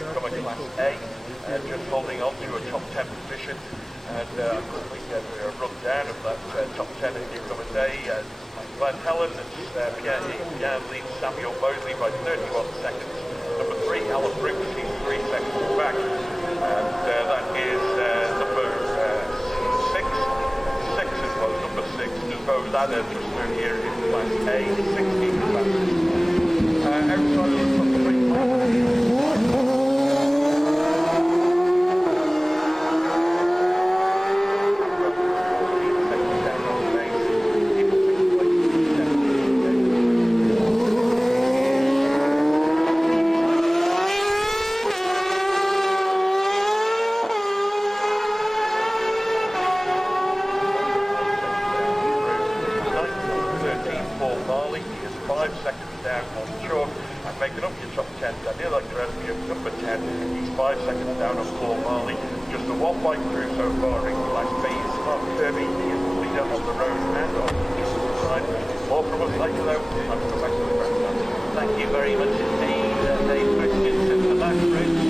Newcomer Class A, just holding on to a top 10 position, and we get a run down of that top 10 in Newcomer A. Van Helen, Pierre leads Samuel Mosley by 31 seconds. Number 3, Alan Brooks, he's 3 seconds back. And that is number 6. 6 as well, number 6. Devoe Ladder just through here in Class A, 16 fastest. Outside of the top 3. Making up your top 10, Daniela Krasniak, number 10, he's 5 seconds down on Paul Marley. Just a one bike through so far in Class B is Mark Kirby, he is the leader on the road and on the side. More from us later though, I'll come back to the grandstand. Thank you very much indeed, Dave Christensen, the lap bridge.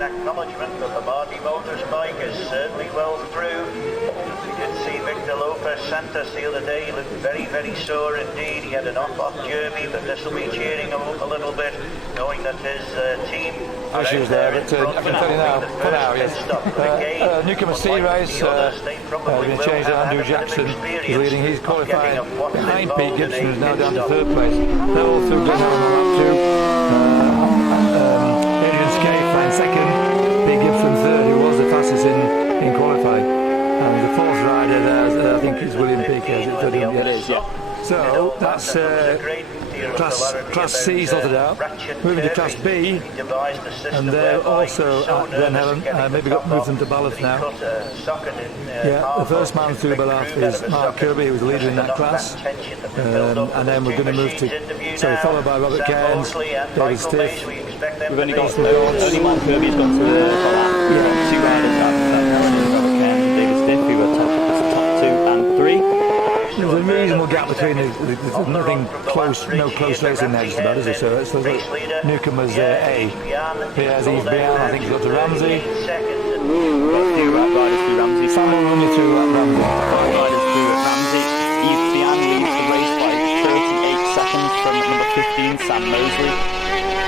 Acknowledgement that the Marty Motors bike is certainly well through. We did see Victor Lopez Santos the other day. He looked very, very sore indeed. He had an off derby, but this will be cheering him up a little bit, knowing that his team issues there, but I can tell you now, for now, yes. Newcomers C race has been changed to Andrew Jackson, who's leading. He's qualifying behind Pete Gibson, who's now down to third place. They're all through Glen Helen on lap 2. Adrian Scaife ran second, Pete Gibson third, who was the fastest in qualifying. And the fourth rider there, I think, is William Piquet. It is, yeah. So that's Class C sorted out. Moving to Class B, and they're also at Glen Helen. Maybe moved them to Ballath now. Yeah, the first man through Ballath is Mark Kirby, who was the leader in that class. And then we're going to move to, followed by Robert Cairns, David Stiff. We've only got only Mark Kirby's gone to Ballath. Yeah. 2 riders at Glen Helen, Robert Cairns and David Stiff, who are top 2 and 3. There's a reasonable gap between there's nothing close, no close racing there just about, is there? So it's like Newcomers A. Pierre's Yves Bian, I think he's got to Ramsey. Few riders through Ramsey. Sam will run you through Ramsey. 5 riders through at Ramsey. Yves Bian leads the race by 38 seconds from number 15, Sam Mosley.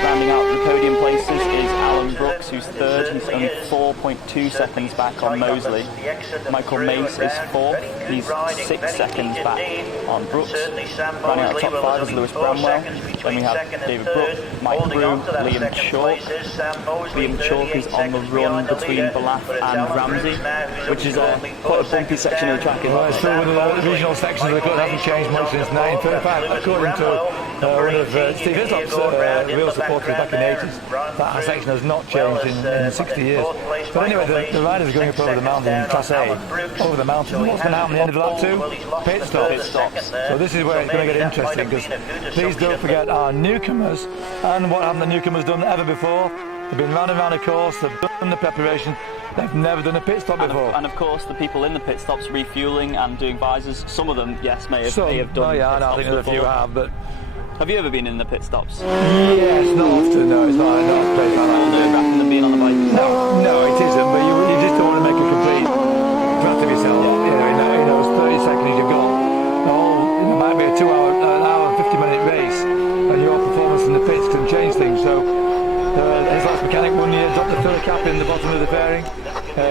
Rounding out the podium places is Alan Brooks, who's third. He's only 4.2 seconds back on Mosley. Michael Mace is fourth. He's 6 seconds back on Brooks. Running out top 5 is Lewis Bramwell. Then we have David Brooke, Mike Brew, Liam Chalk. Liam Chalk is on the run between Balath and Ramsey, which is quite a bumpy section of the track. Well, it's still one of the regional sections of the club hasn't changed much since 1935, according to one of Steve Hislop's real supporters back in the 80s. That section has not changed in 60 years. But anyway, the riders are going up over the mountain in Class A, over the mountain. What's going to happen at the end of lap 2? Pit stops. So this is where it's going to get interesting, because please don't forget our newcomers, and what haven't the newcomers done ever before? They've been round and round a course, they've done the preparation, they've never done a pit stop before. And of course, the people in the pit stops refuelling and doing visors, some of them, yes, may have done Oh yeah, I think a few have, but... Have you ever been in the pit stops? Yes, not often, no, it's not a place like that. Nerve-wracking than being on the bike? No, it isn't, but you just don't want to make a complete brat of yourself. In those 30 seconds you've got, it might be an hour and 50-minute race, and your performance in the pits can change things. So his last mechanic one year dropped the filler cap in the bottom of the fairing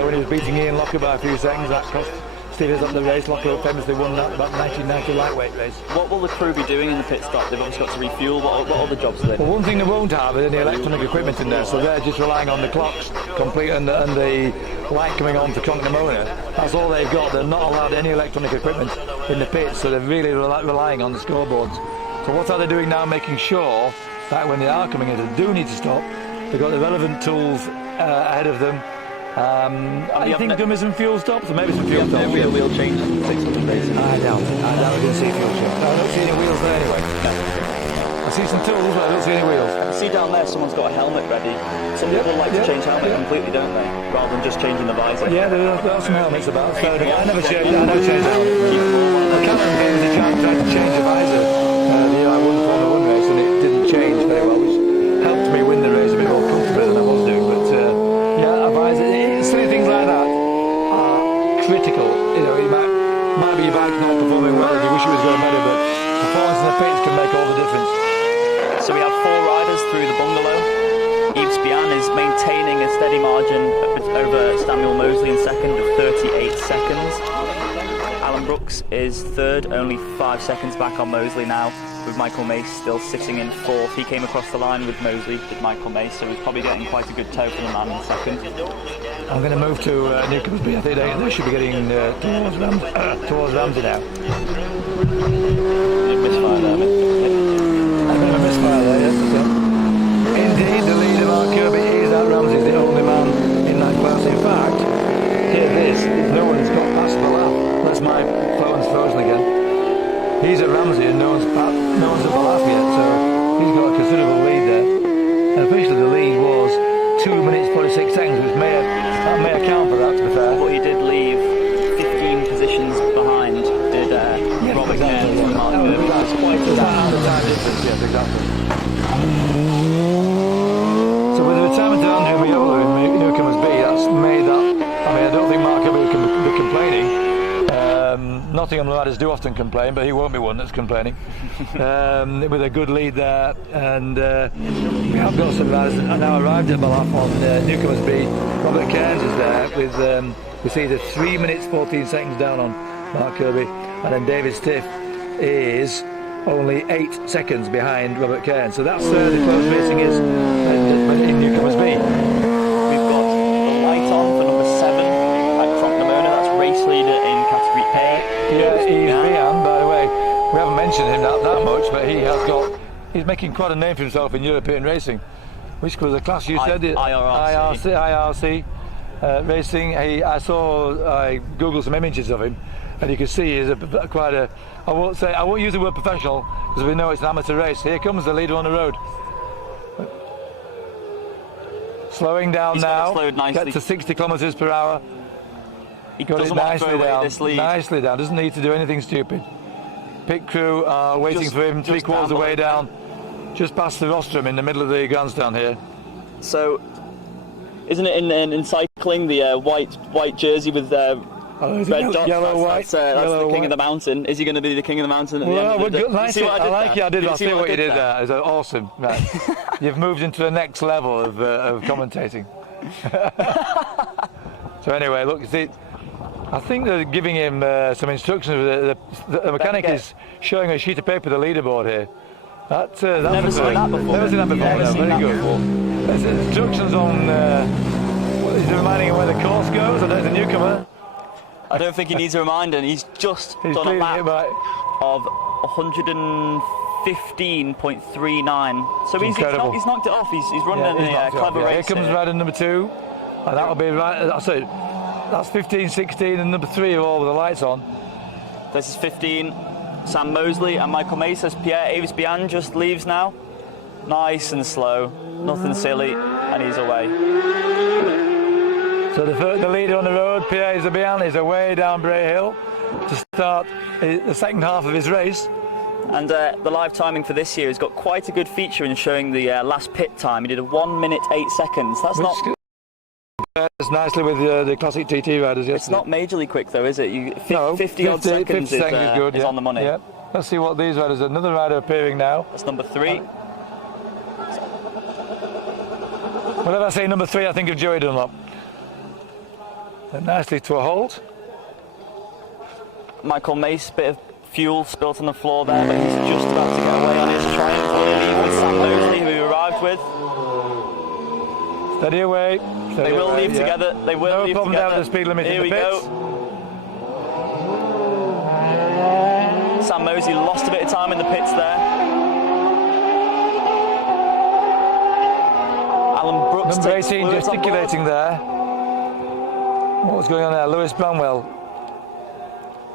when he was beating Ian Locker by a few seconds. That cost Steve Hislop the race. Locker famously won that about 1990 lightweight race. What will the crew be doing in the pit stop? They've obviously got to refuel. What other jobs are they? Well, one thing they won't have is any electronic equipment in there, so they're just relying on the clocks complete and the light coming on for trunk pneumonia. That's all they've got. They're not allowed any electronic equipment in the pits, so they're really relying on the scoreboards. So what are they doing now? Making sure that when they are coming in, they do need to stop. They've got the relevant tools ahead of them. I think there may be some fuel stops, or maybe some fuel stops. Wheel change on 600 races. I doubt we're going to see fuel stops. I don't see any wheels there anyway. I see some tools, but I don't see any wheels. I see down there someone's got a helmet ready. Some people like to change helmet completely, don't they? Rather than just changing the visor. Yeah, there are some helmets about. So I never changed helmet. I can't remember the chance I tried to change the visor. I won the Formula 1 race and it didn't change very well, which helped me win the race a bit more comfortably than I was doing. But a visor, silly things like that are critical. It might be your bike not performing well and you wish it was going better, but performance in the pits can make all the difference. So we have 4 riders through the bungalow. Yves Bian is maintaining a steady margin over Samuel Mosley in second of 38 seconds. Alan Brooks is third, only 5 seconds back on Mosley now, with Michael Mace still sitting in fourth. He came across the line with Mosley, did Michael Mace, so he's probably getting quite a good tow from the man in second. I'm going to move to Newcomers Race. I think they should be getting towards Ramsey now. Misfire there. A bit of a misfire there, yes. Indeed, the leader, Mark Kirby, is at Ramsey, the only man in that class. In fact, here it is, no one's got past the lap. That's my phone's frozen again. He's at Ramsey and no one's at the lap yet, so he's got a considerable lead there. And officially the lead was 2 minutes 46 seconds, which may account for that, to be fair. But he did leave 15 positions behind, did Robert Cairns and Mark Kirby. That's quite a time difference, yes, exactly. So with the retirement of Andrew Miola in Newcomers B, that's made that. I don't think Mark Kirby can be complaining. Nottingham riders do often complain, but he won't be one that's complaining. With a good lead there, and we have got some riders that are now arrived at Balath on Newcomers B. Robert Cairns is there with we see the 3 minutes 14 seconds down on Mark Kirby, and then David Stiff is only 8 seconds behind Robert Cairns. So that's the close racing is in Newcomers B. We've got the light on for number 7 at Cronk Namona. That's race leader in category A. Yeah, Yves Bian, by the way. We haven't mentioned him that much, but he's making quite a name for himself in European racing. Which was the class you said? IRC racing. I googled some images of him, and you can see he's quite a. I won't use the word professional because we know it's an amateur race. Here comes the leader on the road. Slowing down now. Get to 60 kilometres per hour. He got it nicely down. Nicely down. Doesn't need to do anything stupid. Pit crew are waiting for him 3/4 of the way down, just past the rostrum in the middle of the grandstand here. So, isn't it in cycling the white jersey with red dots? Yellow, white. That's the king of the mountain. Is he going to be the king of the mountain at the end of the day? Nice. I like it. I see what you did there. It's awesome. Right. You've moved into the next level of commentating. So anyway, look, see, I think they're giving him some instructions. The mechanic is showing a sheet of paper, the leaderboard here. That's Never seen that before. Never seen that before. Never No, seen very that good. before. There's instructions on. Is he reminding him where the course goes? Or there's a newcomer. I don't think he needs a reminder. He's just done a lap of 115.39. So he's knocked it off. He's running a clever race. Here comes rider number 2, and that'll be right. So that's 15, 16, and number 3 are all with the lights on. This is 15. Sam Mosley and Michael Mace as Pierre-Yves just leaves now. Nice and slow, nothing silly, and he's away. So the leader on the road, Pierre-Yves is away down Bray Hill to start the second half of his race. And the live timing for this year has got quite a good feature in showing the last pit time. He did a 1 minute 8 seconds. That's Which not compares nicely with the classic TT riders yesterday. It's not majorly quick though, is it? No, 50 odd seconds 50 seconds is good, is on the money. Yeah. Let's see what these riders. Another rider appearing now. That's number 3. Whenever I say number 3, I think of Joey Dunlop. And nicely to a halt. Michael Mace, bit of fuel spilt on the floor there, but he's just about to get away on his triumph with Sam Mosley, who he arrived with. Steady away. They will leave together. They will leave together. No problem down at the speed limit in the pits. Here we go. Sam Mosley lost a bit of time in the pits there. Alan Brooks Number takes 18 Lewis gesticulating there. What was going on there? Lewis Bramwell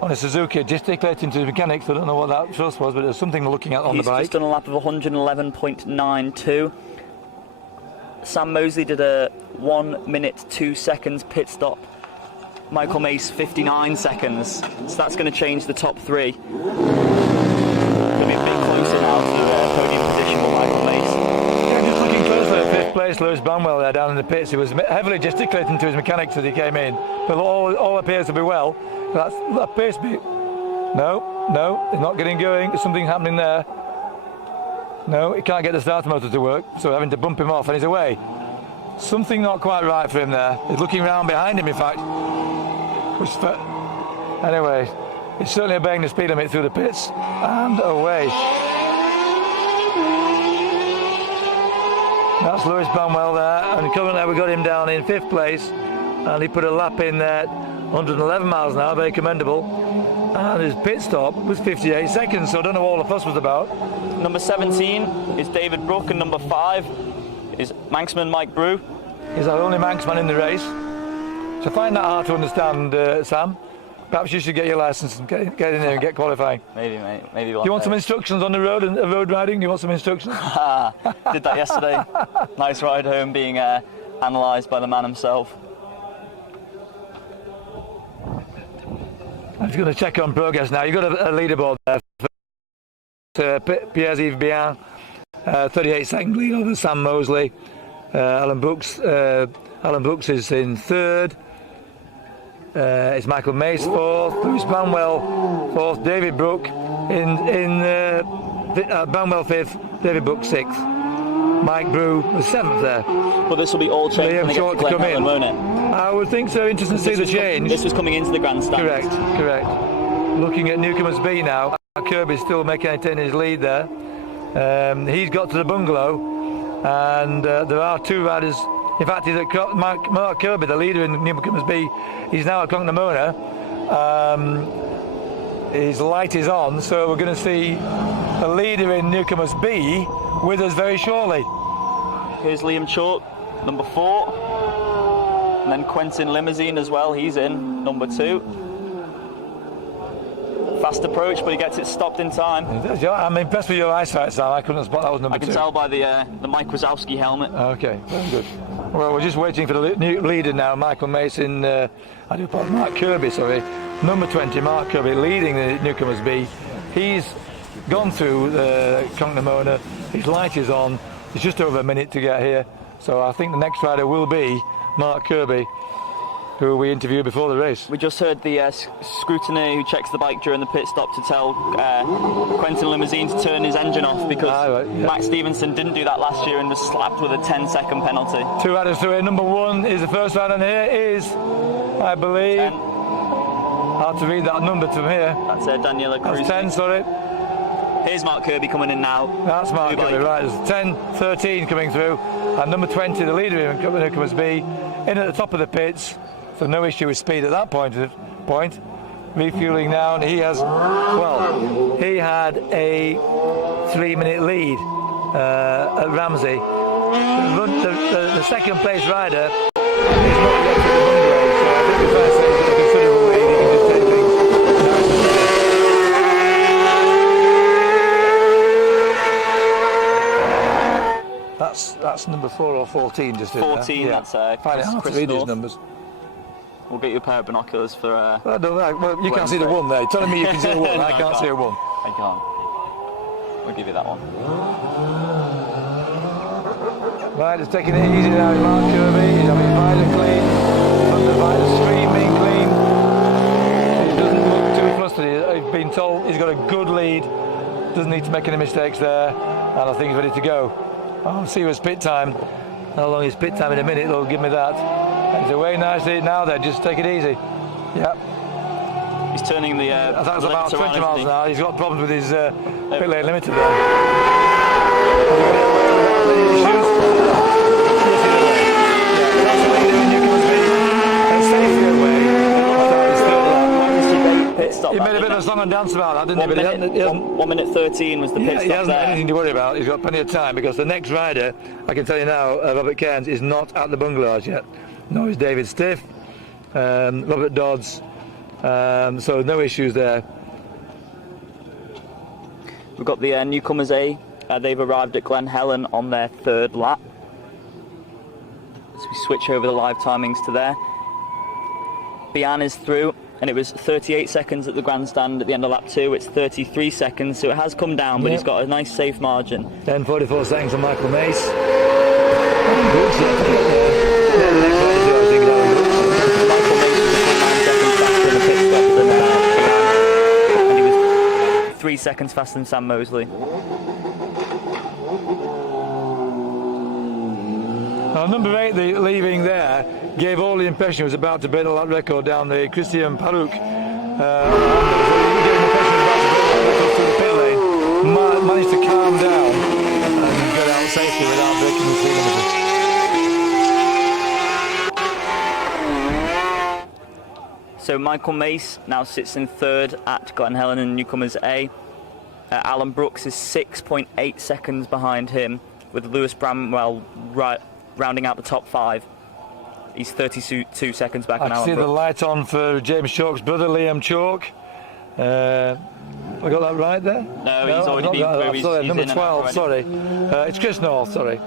on a Suzuki gesticulating to the mechanics. I don't know what that trust was, but there's something looking at on the bike. He's just done a lap of 111.92. Sam Mosley did a 1 minute 2 seconds pit stop. Michael Mace 59 seconds. So that's going to change the top 3. Going to be a bit closer now to the podium position for Michael Mace. Yeah, just looking closely at 5th place, Lewis Bramwell there down in the pits. He was heavily gesticulating to his mechanics as he came in. But all appears to be well. That appears to be... No, he's not getting going. There's something happening there. No, he can't get the starter motor to work, so having to bump him off, and he's away. Something not quite right for him there. He's looking round behind him, in fact. Anyway, he's certainly obeying the speed limit through the pits, and away. That's Lewis Bramwell there, and currently we've got him down in 5th place, and he put a lap in there, 111 miles an hour, very commendable. And his pit stop was 58 seconds, so I don't know what all the fuss was about. Number 17 is David Brook, and number 5 is Manxman Mike Brew. He's our only Manxman in the race. So I find that hard to understand, Sam. Perhaps you should get your licence and get in there and get qualifying. Maybe, mate. Maybe one Do you want day. some instructions on the road and road riding? Do you want some instructions? Did that yesterday. Nice ride home being analysed by the man himself. I'm just going to check on progress now. You've got a leaderboard there for Pierre-Yves Bihan, 38 second lead over Sam Mosley. Alan Brooks is in 3rd. It's Michael Mace 4th, Lewis Bramwell 4th, David Brook Bramwell 5th, David Brook 6th. Mike Brew was 7th there. But this will be all changed when they get to Glen, won't it? I would think so. Interesting to see the change. This was coming into the grandstand. Correct. Looking at Newcomers B now, Kirby's still maintaining his lead there. He's got to the bungalow, and there are 2 riders. In fact, he's at Mark Kirby, the leader in Newcomers B. He's now at Clonknamona. His light is on, so we're going to see a leader in Newcomers B with us very shortly. Here's Liam Chalk, number 4. And then Quentin Limousine as well, he's in, number 2. Fast approach, but he gets it stopped in time. I'm impressed with your eyesight, Sam. I couldn't spot that was number 2. I can tell by the Mike Wazowski helmet. Okay, very good. Well, we're just waiting for the new leader now, Michael Mason. Mark Kirby, sorry. Number 20, Mark Kirby, leading the Newcomers B. He's gone through Clonknamona. His light is on. It's just over a minute to get here. So I think the next rider will be Mark Kirby. who we interviewed before the race. We just heard the scrutineer who checks the bike during the pit stop to tell Quentin Limousine to turn his engine off because Max Stevenson didn't do that last year and was slapped with a 10-second penalty. 2 riders through it. Number 1 is the first rider, and here is, I believe, 10. hard to read that number from here. That's Daniela Cruz. That's 10, sorry. Here's Mark Kirby coming in now. That's Mark Kirby, right. There's 10, 13 coming through, and number 20, the leader in Newcomers B, in at the top of the pits. So no issue with speed at that point. Refueling now, and he has, well, he had a 3-minute lead at Ramsey. The second place rider is not yet at the bungalow, so I think the first thing is a considerable lead. He can just take things. That's number 4 or 14 just in 14, there. that's Find it hard to read these numbers. We'll get you a pair of binoculars for... well, you can't see the 1 there. You're telling me you can see a 1, I can't see a 1. I can't. We'll give you that one. Right, just taking it easy now with Mark Kirby. He's having rider clean. The rider streaming clean. He doesn't look too flustered. He's been told he's got a good lead. Doesn't need to make any mistakes there. And I think he's ready to go. I'll see his pit time. How long is pit time in a minute? They'll give me that. He's away nicely now then, just take it easy. Yeah. He's turning the I thought it was about 20 on, miles an hour. He's got problems with his pit lane limiter He made a bit of a song and dance about that, didn't he? 1 minute 13 was the pit stop. He hasn't got anything to worry about. He's got plenty of time because the next rider, I can tell you now, Robert Cairns, is not at the bungalows yet. Nor is David Stiff, Robert Dodds, so no issues there. We've got the Newcomers A. They've arrived at Glen Helen on their 3rd lap. So we switch over the live timings to there. Bian is through, and it was 38 seconds at the grandstand at the end of lap 2. It's 33 seconds, so it has come down, but he's got a nice safe margin. 10:44 seconds for Michael Mace. Michael Mace was 9 seconds faster in the pit stop than Bian, and he was 3 seconds faster than Sam Mosley. Now, number 8, the leaving there, gave all the impression he was about to break the lap record down the Christian Paruk. Managed to calm down and get out safely without breaking the speed limiter. So Michael Mace now sits in 3rd at Glen Helen and Newcomers A. Alan Brooks is 6.8 seconds behind him, with Lewis Bramwell rounding out the top 5. He's 32 seconds back on Alan I see Brooks. the light on for James Chalk's brother, Liam Chalk. I got that right there? No, he's already been through. Sorry, He's number in and 12, out sorry. It's Chris North, sorry.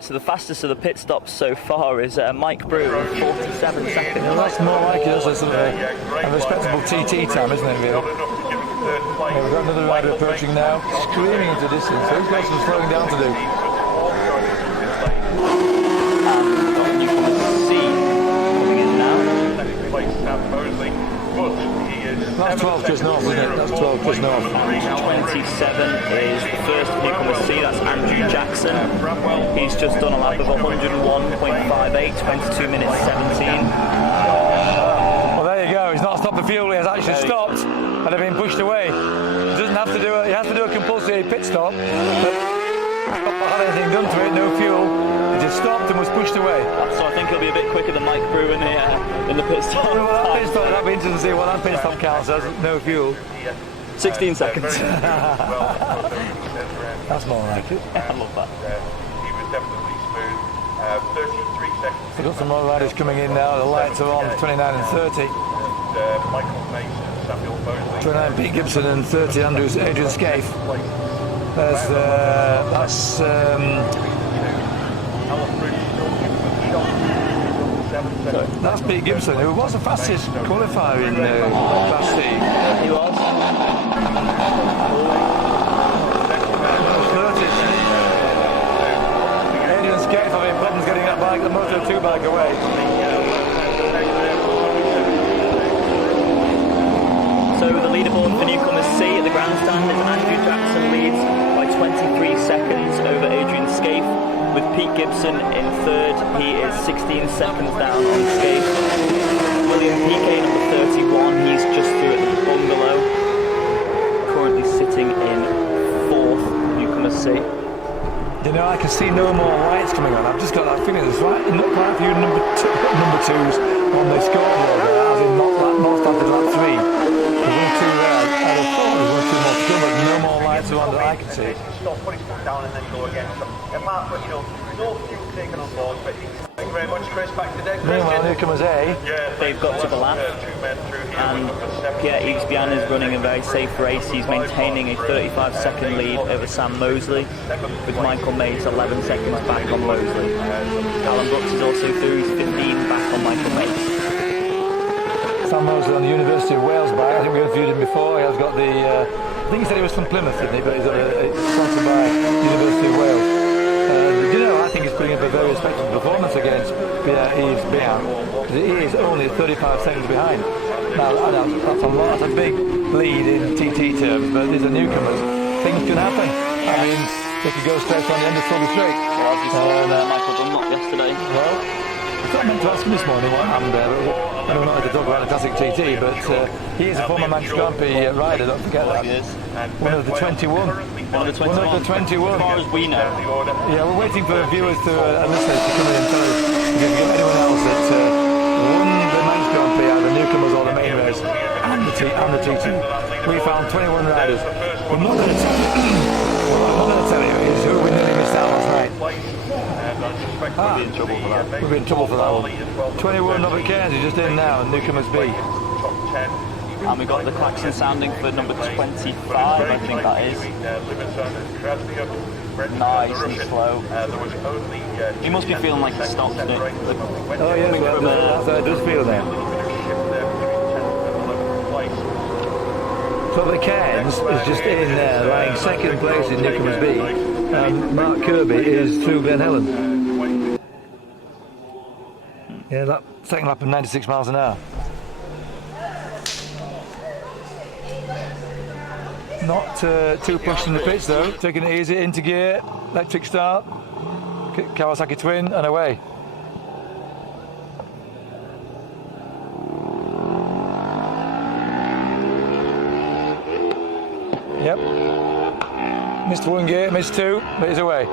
So the fastest of the pit stops so far is Mike Brew, 47 seconds. Yeah, that's more like it. That's a sort of a respectable TT time, isn't it, really? Yeah, we've got another rider approaching now, screaming into distance, so he's got some slowing down to do. That's 12 Chris North, isn't it? That's 12 Chris North. 27 is the first newcomer C, that's Andrew Jackson. He's just done a lap of 101.58, 22 minutes 17. Well, there you go. He's not stopped the fuel, he has actually stopped and have been pushed away. He doesn't have to do it, he has to do a compulsory pit stop, but not had anything done to it, no fuel. He just stopped and was pushed away. So I think he'll be a bit quicker than Mike Brew in the pit stop. Well, that pit stop, that'd be interesting to see what that pit stop counts as, no fuel. 16 seconds. That's more like it. I love that. He was definitely smooth. 33 seconds. We've got some more riders coming in now. The lights are on, 29 and 30. Michael Mason, Samuel Mosley. 29 Pete Gibson and 30 Adrian Scaife. That's That's Pete Gibson, who was the fastest qualifier in Class C. He was. 30th. Adrian's scared of having problems getting that bike, the Moto2 bike away. So the leaderboard for Newcomers C at the grandstand is Andrew Jackson leads by 23 seconds over Adrian Scaife, with Pete Gibson in third. He is 16 seconds down on Scaife. William PK number 31, he's just through at the bungalow, currently sitting in fourth, Newcomers C. You know, I can see no more lights coming on. I've just got that feeling there's quite a few number twos on the scoreboard, as in not started lap 3. There's 1 or 2 there. I would thought there was 1 or 2 more to come, but no more lights around that I can see. Stop, put his foot down and then go again. So, it might, but no fuel taken on board. But thank you very much, Chris. Back to deck. Meanwhile, Newcomers A. They've got to the lap, and Pierre-Yves Bian is running a very safe race. He's maintaining a 35-second lead over Sam Mosley, with Michael Mace 11 seconds back on Mosley. Alan Brooks is also through, he's 15 back on Michael Mace. Sam Mosley on the University of Wales bike. I think we interviewed him before. He has got the, I think he said he was from Plymouth, didn't he? But he's sponsored by University of Wales. You know, I think he's putting up a very respectable performance against Pierre-Yves Bian. He is only 35 seconds behind. Now, that's a lot. That's a big lead in TT terms, but these are newcomers. Things can happen. I mean, they could go straight on the end of Silver Straight. Well, as we saw Michael Dunlop yesterday. Well, I thought I meant to ask him this morning what happened there. I don't know how to talk about the classic TT, but he is a former Manx Grand Prix rider, don't forget that. One of the 21. One of the 21. As far as we know. Yeah, we're waiting for viewers and listeners to come in and tell us if you've got anyone else that won the Manx Grand Prix, either Newcomers or the main race, and the TT. We found 21 riders. We're not going to tell you is who we nearly missed out last night. We'll be in trouble for that. We'll be in trouble for that one. 21 Robert Cairns is just in now, and Newcomers B. And we got the klaxon sounding for number 25, I think that is. Nice and slow. He must be feeling like he stopped it. Oh yeah, that's how it does feel now. Robert Cairns is just in there, lying second place in Newcomers B, and Mark Kirby is through Glen Helen. Yeah, that second lap of 96 miles an hour. Not too pushed in the pits though, taking it easy, into gear, electric start, Kawasaki twin and away. Yep, missed 1 gear, missed 2, but he's away.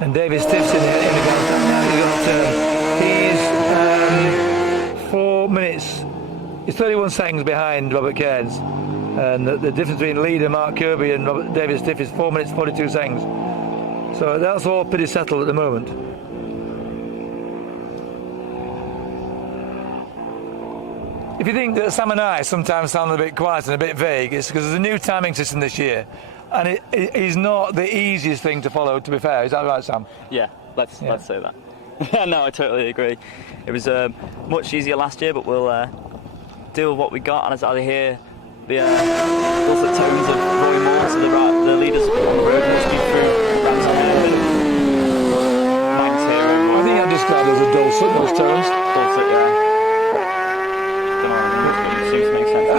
And David Stiff's in the grandstand. He's 4 minutes. He's 31 seconds behind Robert Cairns, and the difference between leader Mark Kirby and David Stiff is 4 minutes 42 seconds. So that's all pretty settled at the moment. If you think that Sam and I sometimes sound a bit quiet and a bit vague, it's because there's a new timing system this year, and it is not the easiest thing to follow, to be fair. Is that right, Sam? Yeah, let's say that. No, I totally agree. It was much easier last year, but we'll deal with what we got. And as I hear the dulcet tones of Roy Moore, so the leaders on the road must be through Ramsey. I think I described it as a dulcet, those tones. Dulcet, yeah. Seems to make sense.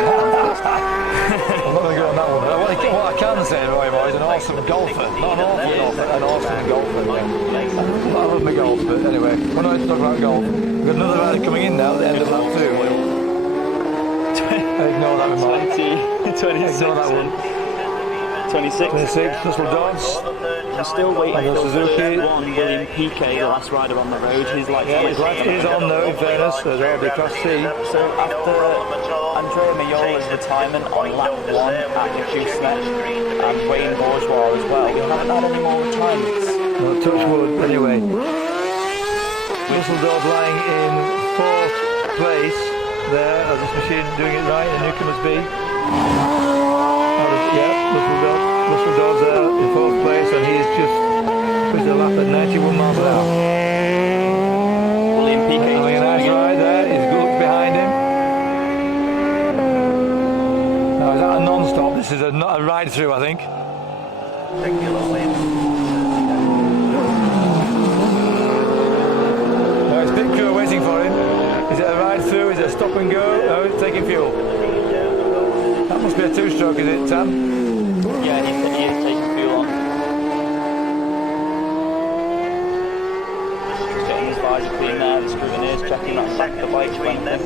I'm not going to go on that one. What I can say, Roy Moore is an awesome golfer. Not an awful golfer, an awesome golfer. Yeah. I love my golf, but anyway, we're not to talk about golf. We've got another rider coming in now at the end of lap 2. Ignore that remark. 26. Ignore that one. 26, Russell Dodds. I'm still waiting for Suzuki. William PK, the last rider on the road. His light is on though, in fairness, as well, the Class C. So after Andrea Mayola's retirement on lap 1 at the Gooseneck and Wayne Bourgeois as well, we haven't had any more retirements. No, touch wood, anyway. Russell Dodds lying in 4th place there, as this machine doing it right, in Newcomers B. Yeah, Russell Dodds there in 4th place, and he's just with the lap at 91 miles an hour. William Piquet. Having a nice ride there. He's good behind him. Now, is that a non-stop? This is a ride through, I think. No, it's pit crew waiting for him. Is it a ride through? Is it a stop and go? No, it's taking fuel. That must be a two-stroke, is it, Sam? Yeah, he is taking fuel on. Just getting his visor clean there, the scrutineers checking that the bike's went in.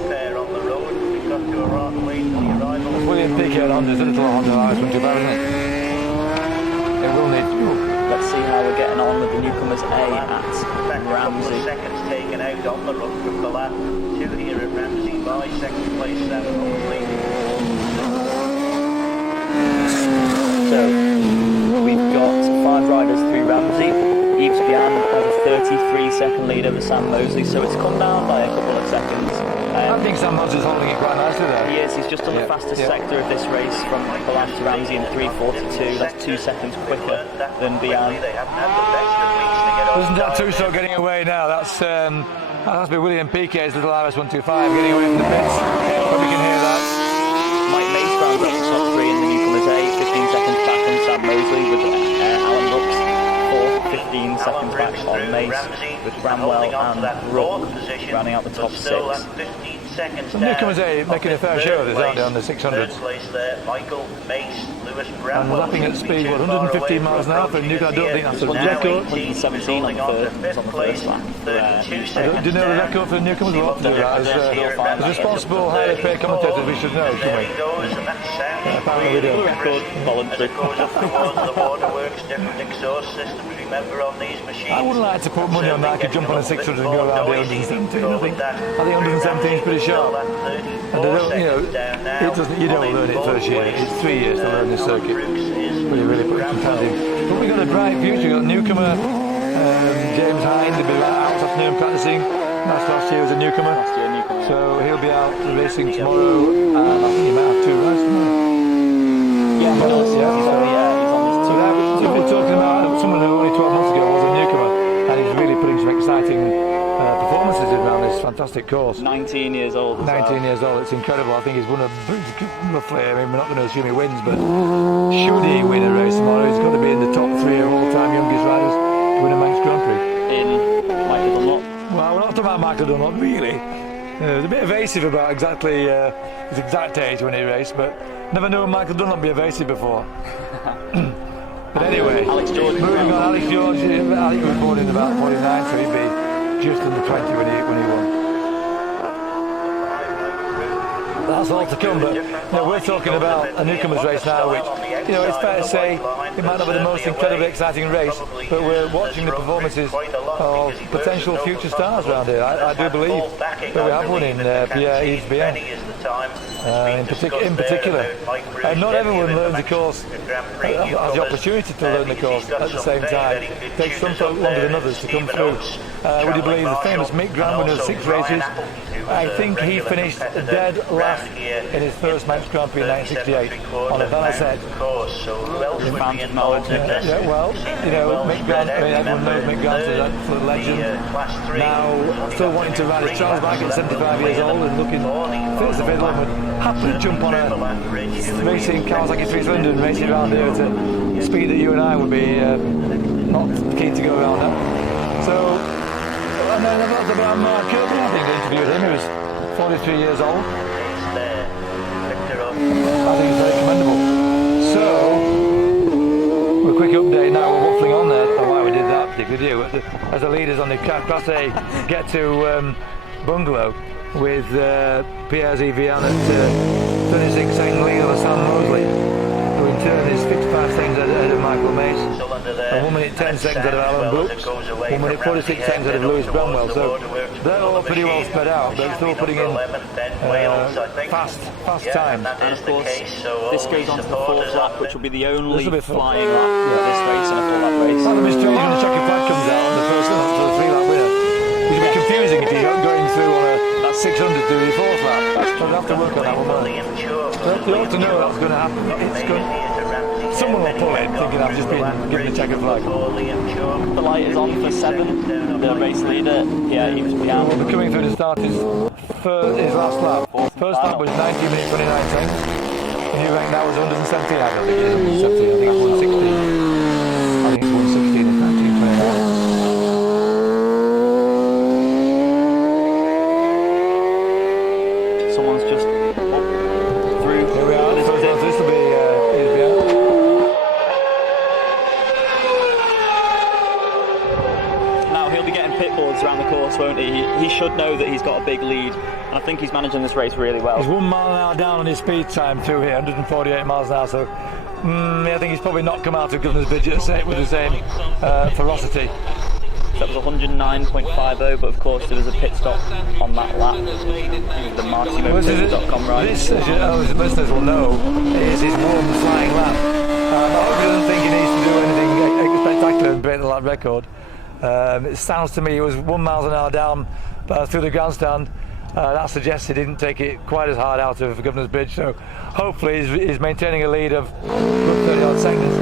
William Piquet on there's a little Honda Ice 125, isn't it? It will need fuel. Let's see how we're getting on with the Newcomers A at Ramsey. Seconds taken out on the run from the lap. 2 here at Ramsey by second place 7 only. So we've got 5 riders through Ramsey. Yves Bian has a 33-second lead over Sam Mosley, so it's come down by a couple of seconds. I think Sam Mosley's holding it quite nicely there. He is. He's just on the fastest sector of this race from Balan to Ramsey in 3:42. That's 2 seconds quicker than Bian. Isn't that two-stroke getting away now? That has to be William Piquet's little RS 125 getting away from the pits. Probably can hear that. Mike Mace rounds up the top 3 in the Newcomers A, 15 seconds back on Sam Mosley with Alan Brooks. 15 seconds back on Mace with Bramwell and Rook rounding out the top 6. So Newcomers A making a fair show of this, aren't they, on the 600s? And lapping at speed, what, 115 miles an hour for Newcomers? I don't think that's a record. 117 on the first lap. Do you know the record for Newcomers? We'll have to do that. As responsible, highly paid commentators, we should know, shouldn't we? Apparently we do. Record voluntary. I wouldn't like to put money on that. I could jump on a 600 and go around the 117. I think 117 is pretty sharp. And they don't, you don't learn it first year. It's 3 years to learn this circuit. But you really put some time in. But we've got a bright future. We've got newcomer James Hind. He'll be out this afternoon practicing. Last year was a newcomer. So he'll be out racing tomorrow. And I think he might have 2 rides tomorrow. Yeah, he's on this 2. So we're talking about someone who only 12 months ago was a newcomer, and he's really putting some exciting performances in around this fantastic course. 19 years old. 19 years old, it's incredible. I think he's won roughly, I mean, we're not going to assume he wins, but should he win a race tomorrow, he's got to be in the top 3 of all-time youngest riders to win a Manx Grand Prix. In Michael Dunlop? Well, we're not talking about Michael Dunlop, really. It's a bit evasive about exactly his exact age when he raced, but never knew Michael Dunlop be evasive before. But anyway, moving on, Alex George, Alex was born in about 49, so he'd be just under 20 when he won. That's all to come, but we're talking about a Newcomers race now, which, it's fair to say it might not be the most incredibly exciting race, but we're watching the performances of potential future stars around here. I do believe that we have one in Pierre-Yves Bian. In particular. Not everyone learns the course, has the opportunity to learn the course at the same time. It takes some folk longer than others to come through. Would you believe the famous Mick Graham winner of 6 races? I think he finished dead last in his first Manx Grand Prix in 1968 on a Valasset. Mick Grant, everyone knows Mick Grant is an absolute legend. Now, still wanting to ride his trials bike at 75 years old and looking fit as a fiddle, and would happily jump on a racing Kawasaki 3cylinder and racing around here at a speed that you and I would be not keen to go around at. So, and then that's about Mark Kirby, I think, I interviewed him. He was 43 years old. I think it's very commendable. So, a quick update now, we're waffling on there. I don't know why we did that particular deal. As the leaders on the Class A get to Bungalow with Pierre Vian at 36 seconds lead over Sam Mosley, who in turn is 55 seconds ahead of Michael Mace, and 1 minute 10 seconds ahead of Alan Brooks, 1 minute 46 seconds ahead of Lewis Bramwell. So they're all pretty well spread out, but still putting in fast times. And of course, this goes on to the 4th lap, which will be the only flying lap of this race in a 4-lap race. That'll be strange when the checkered flag comes out on the first lap for the 3-lap winner. It'll be confusing if you're going through on a 600 to the 4th lap. we'll have to work on that one more. You ought to know that's going to happen. It's going. Someone will pull it, thinking I've just been given a checker flag. The light is on for 7. The race leader, yeah, he was behind. We'll be coming through to start his last lap. First lap was 19 minutes 29 seconds. And you reckon that was 117? I don't think it is 117. I think it's 116. I think it's 116 in 1929. Someone's just through. Here we are. This will be Now he'll be getting pit boards around the course, won't he? He should know that he's got a big lead, and I think he's managing this race really well. He's 1 mile an hour down on his speed time through here, 148 miles an hour. So I think he's probably not come out of Governor's Bridge with the same ferocity. That was 109.50, but of course there was a pit stop on that lap. The MartyMotorsport.com ride. This, as listeners will know, is his warm flying lap. I hope he doesn't think he needs to do anything spectacular and break the lap record. It sounds to me it was 1 mile an hour down through the grandstand. That suggests he didn't take it quite as hard out of Governor's Bridge, so hopefully he's maintaining a lead of 30 odd seconds.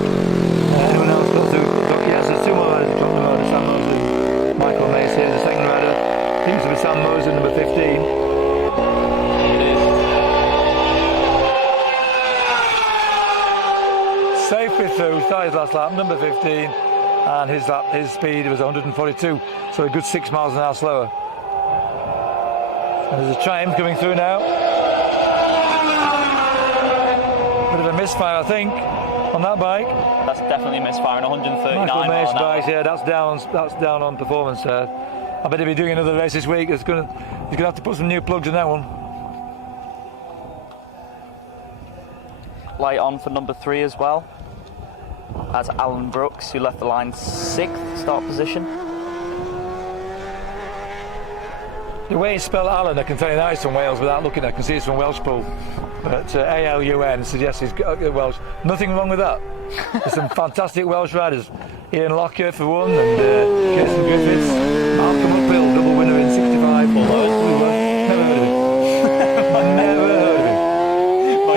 Anyone else got to? Yes, there's 2 more riders from the road. Sam Moser and Michael Mace here. The second rider seems to be Sam Moser, number 15. Safely through, started his last lap, number 15, and his speed was 142, so a good 6 miles an hour slower. And there's a Triumph coming through now. Bit of a misfire, I think, on that bike. That's definitely a misfire, 139 Michael Mace miles an hour. bike, yeah, that's down on performance there. I bet he'll be doing another race this week. He's gonna have to put some new plugs in that one. Light on for number 3 as well. That's Alan Brooks, who left the line 6th start position. The way it's spelled Alan, I can tell you that it's from Wales without looking. I can see it's from Welsh Pool. But A-L-U-N suggests he's got Welsh. Nothing wrong with that. There's some fantastic Welsh riders. Ian Lockyer for one, and Jason Griffiths. Malcolm Uphill, double winner in 65. Never heard of him. Never heard of him.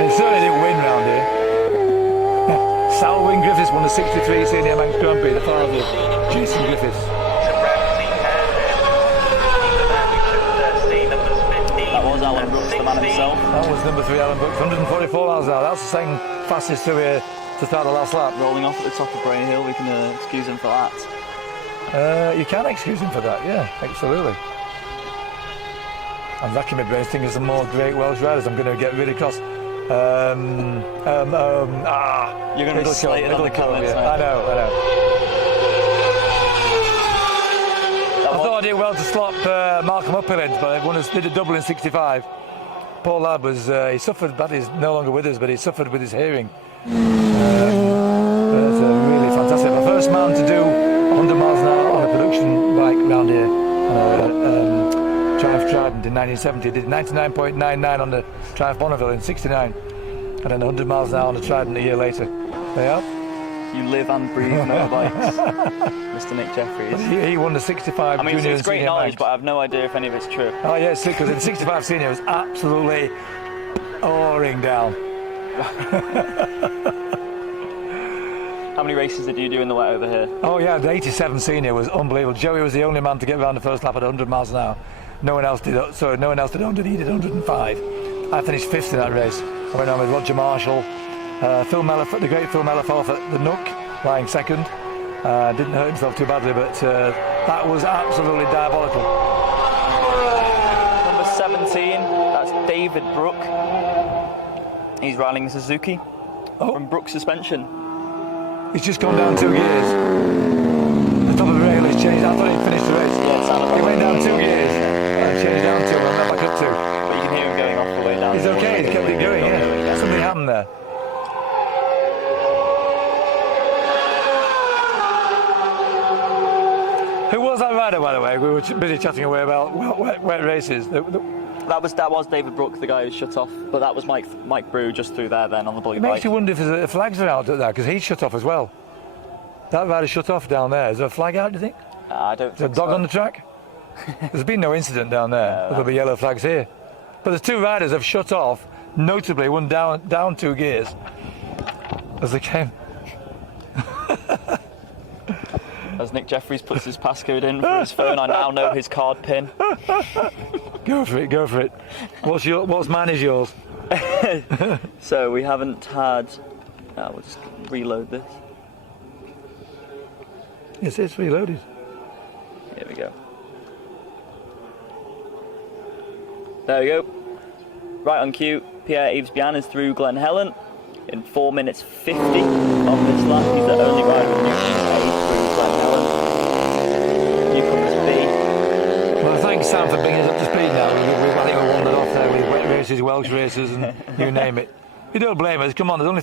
He certainly didn't win round here. Salwyn Griffiths won the 63 senior Manx Grand Prix, the father of Jason Griffiths. That was Alan Brooks, the man himself. That was number 3, Alan Brooks, 144 miles an hour. That's the second fastest to start the last lap. Rolling off at the top of Bray Hill, we can excuse him for that. You can excuse him for that, yeah, absolutely. I'm racking my brains thinking of some more great Welsh riders. I'm going to get really cross. You're going to be slated on the comments now. I know. I thought I did well to slot Malcolm Uphill in, but everyone did a double in 65. Poor lad was, he suffered, but he's no longer with us, but he suffered with his hearing. That's really fantastic. The first man to do 100 miles an hour on a production bike round here, Triumph Trident in 1970. Did 99.99 on the Triumph Bonneville in 69, and then 100 miles an hour on the Trident a year later. There you are. You live and breathe motorbikes, Mr. Nick Jeffries. He won the 65 I mean, junior it's great senior knowledge, Manx. but I have no idea if any of it's true. Oh yeah, it's because in 65 senior was absolutely oaring down. How many races did you do in the wet over here? Oh yeah, the 87 senior was unbelievable. Joey was the only man to get around the first lap at 100 miles an hour. No one else did 100, he did 105. I finished 5th in that race. I went on with Roger Marshall. Phil Mellor, the great Phil Mellor, fell off at the Nook, lying second. Didn't hurt himself too badly, but that was absolutely diabolical. Number 17, that's David Brook. He's riding Suzuki from Brook Suspension. He's just gone down 2 gears. The top of the rail has changed. I thought he'd finished the race. He went down 2 gears and changed down 2 and went back up 2. But you can hear him going off the way down. He's okay, he's kept it going, yeah. Something happened there. Who was that rider, by the way? We were busy chatting away about wet races. That was David Brook, the guy who shut off, but that was Mike Brew just through there then on the bully It bike. makes you wonder if the flags are out there, because he shut off as well. That rider shut off down there. Is there a flag out, do you think? I don't Is there think a dog so. on the track? There's been no incident down there. There'll be yellow flags here. But the two riders have shut off, notably one down 2 gears as they came. As Nick Jeffries puts his passcode in for his phone, I now know his card pin. Go for it, go for it. What's mine is yours. So we haven't had... we'll just reload this. Yes, it's reloaded. Here we go. There we go. Right on cue, Pierre Yves-Bian is through Glen Helen in 4 minutes 50 on this lap. He's the only rider with Newcomers A through Glen Helen. Newcomers B. Well, thanks Sam for bringing us up to speed now. I think we wandered off there with wet races, Welsh races and you name it. You don't blame us, come on, there's only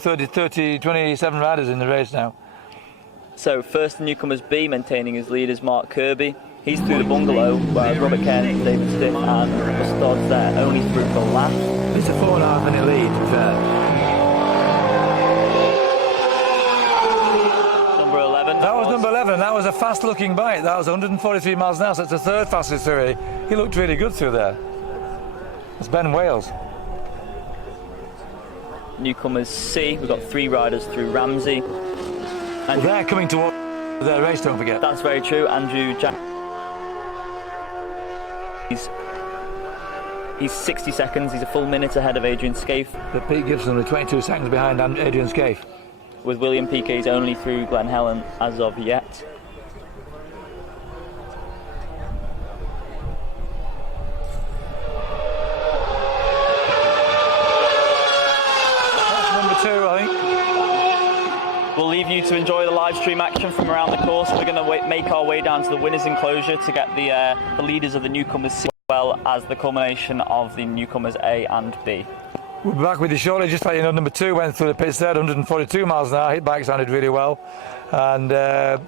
27 riders in the race now. So first the Newcomers B, maintaining his lead, is Mark Kirby. He's through the bungalow, whereas Robert Kent, David Stiff and Mustard's there only through the lap. It's a 4.5 minute lead, to be fair. Number 11. That was number 11, that was a fast looking bike. That was 143 miles an hour, so it's the third fastest through. He looked really good through there. It's Ben Wales. Newcomers C, we've got 3 riders through Ramsey. Well, they're coming toward their race, don't forget. That's very true. Andrew Jack. He's 60 seconds. He's a full minute ahead of Adrian Scaife. But Pete Gibson is 22 seconds behind Adrian Scaife. With William Piquet's only through Glen Helen as of yet. That's number 2, I think. We'll leave you to enjoy the live stream action from around the course. We're going to make our way down to the winners' enclosure to get the leaders of the Newcomers C, as well as the culmination of the Newcomers A and B. We'll be back with you shortly. Just let you know, number 2 went through the pits there, 142 miles an hour. His bike sounded really well. And that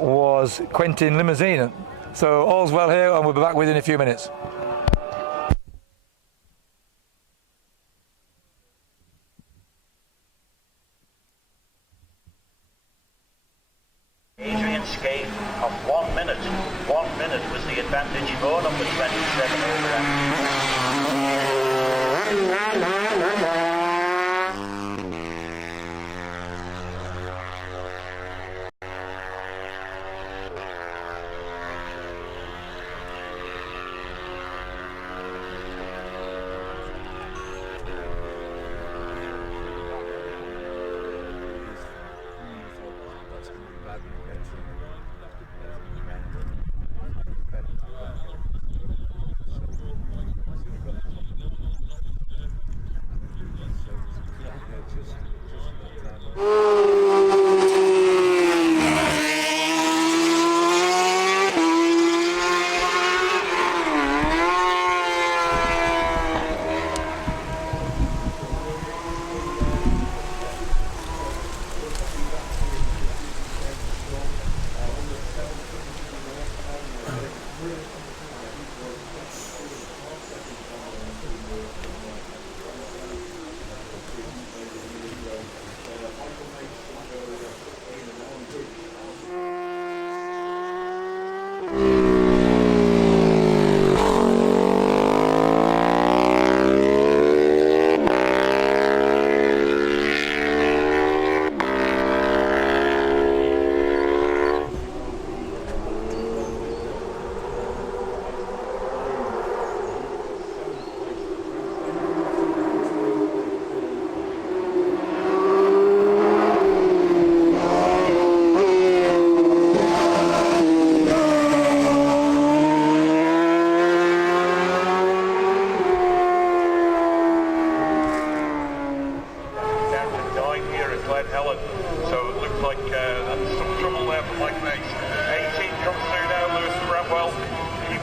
was Quentin Limousine. So all's well here, and we'll be back with you in a few minutes. Adrian Scaife of 1 minute. 1 minute was the advantage for number 27 over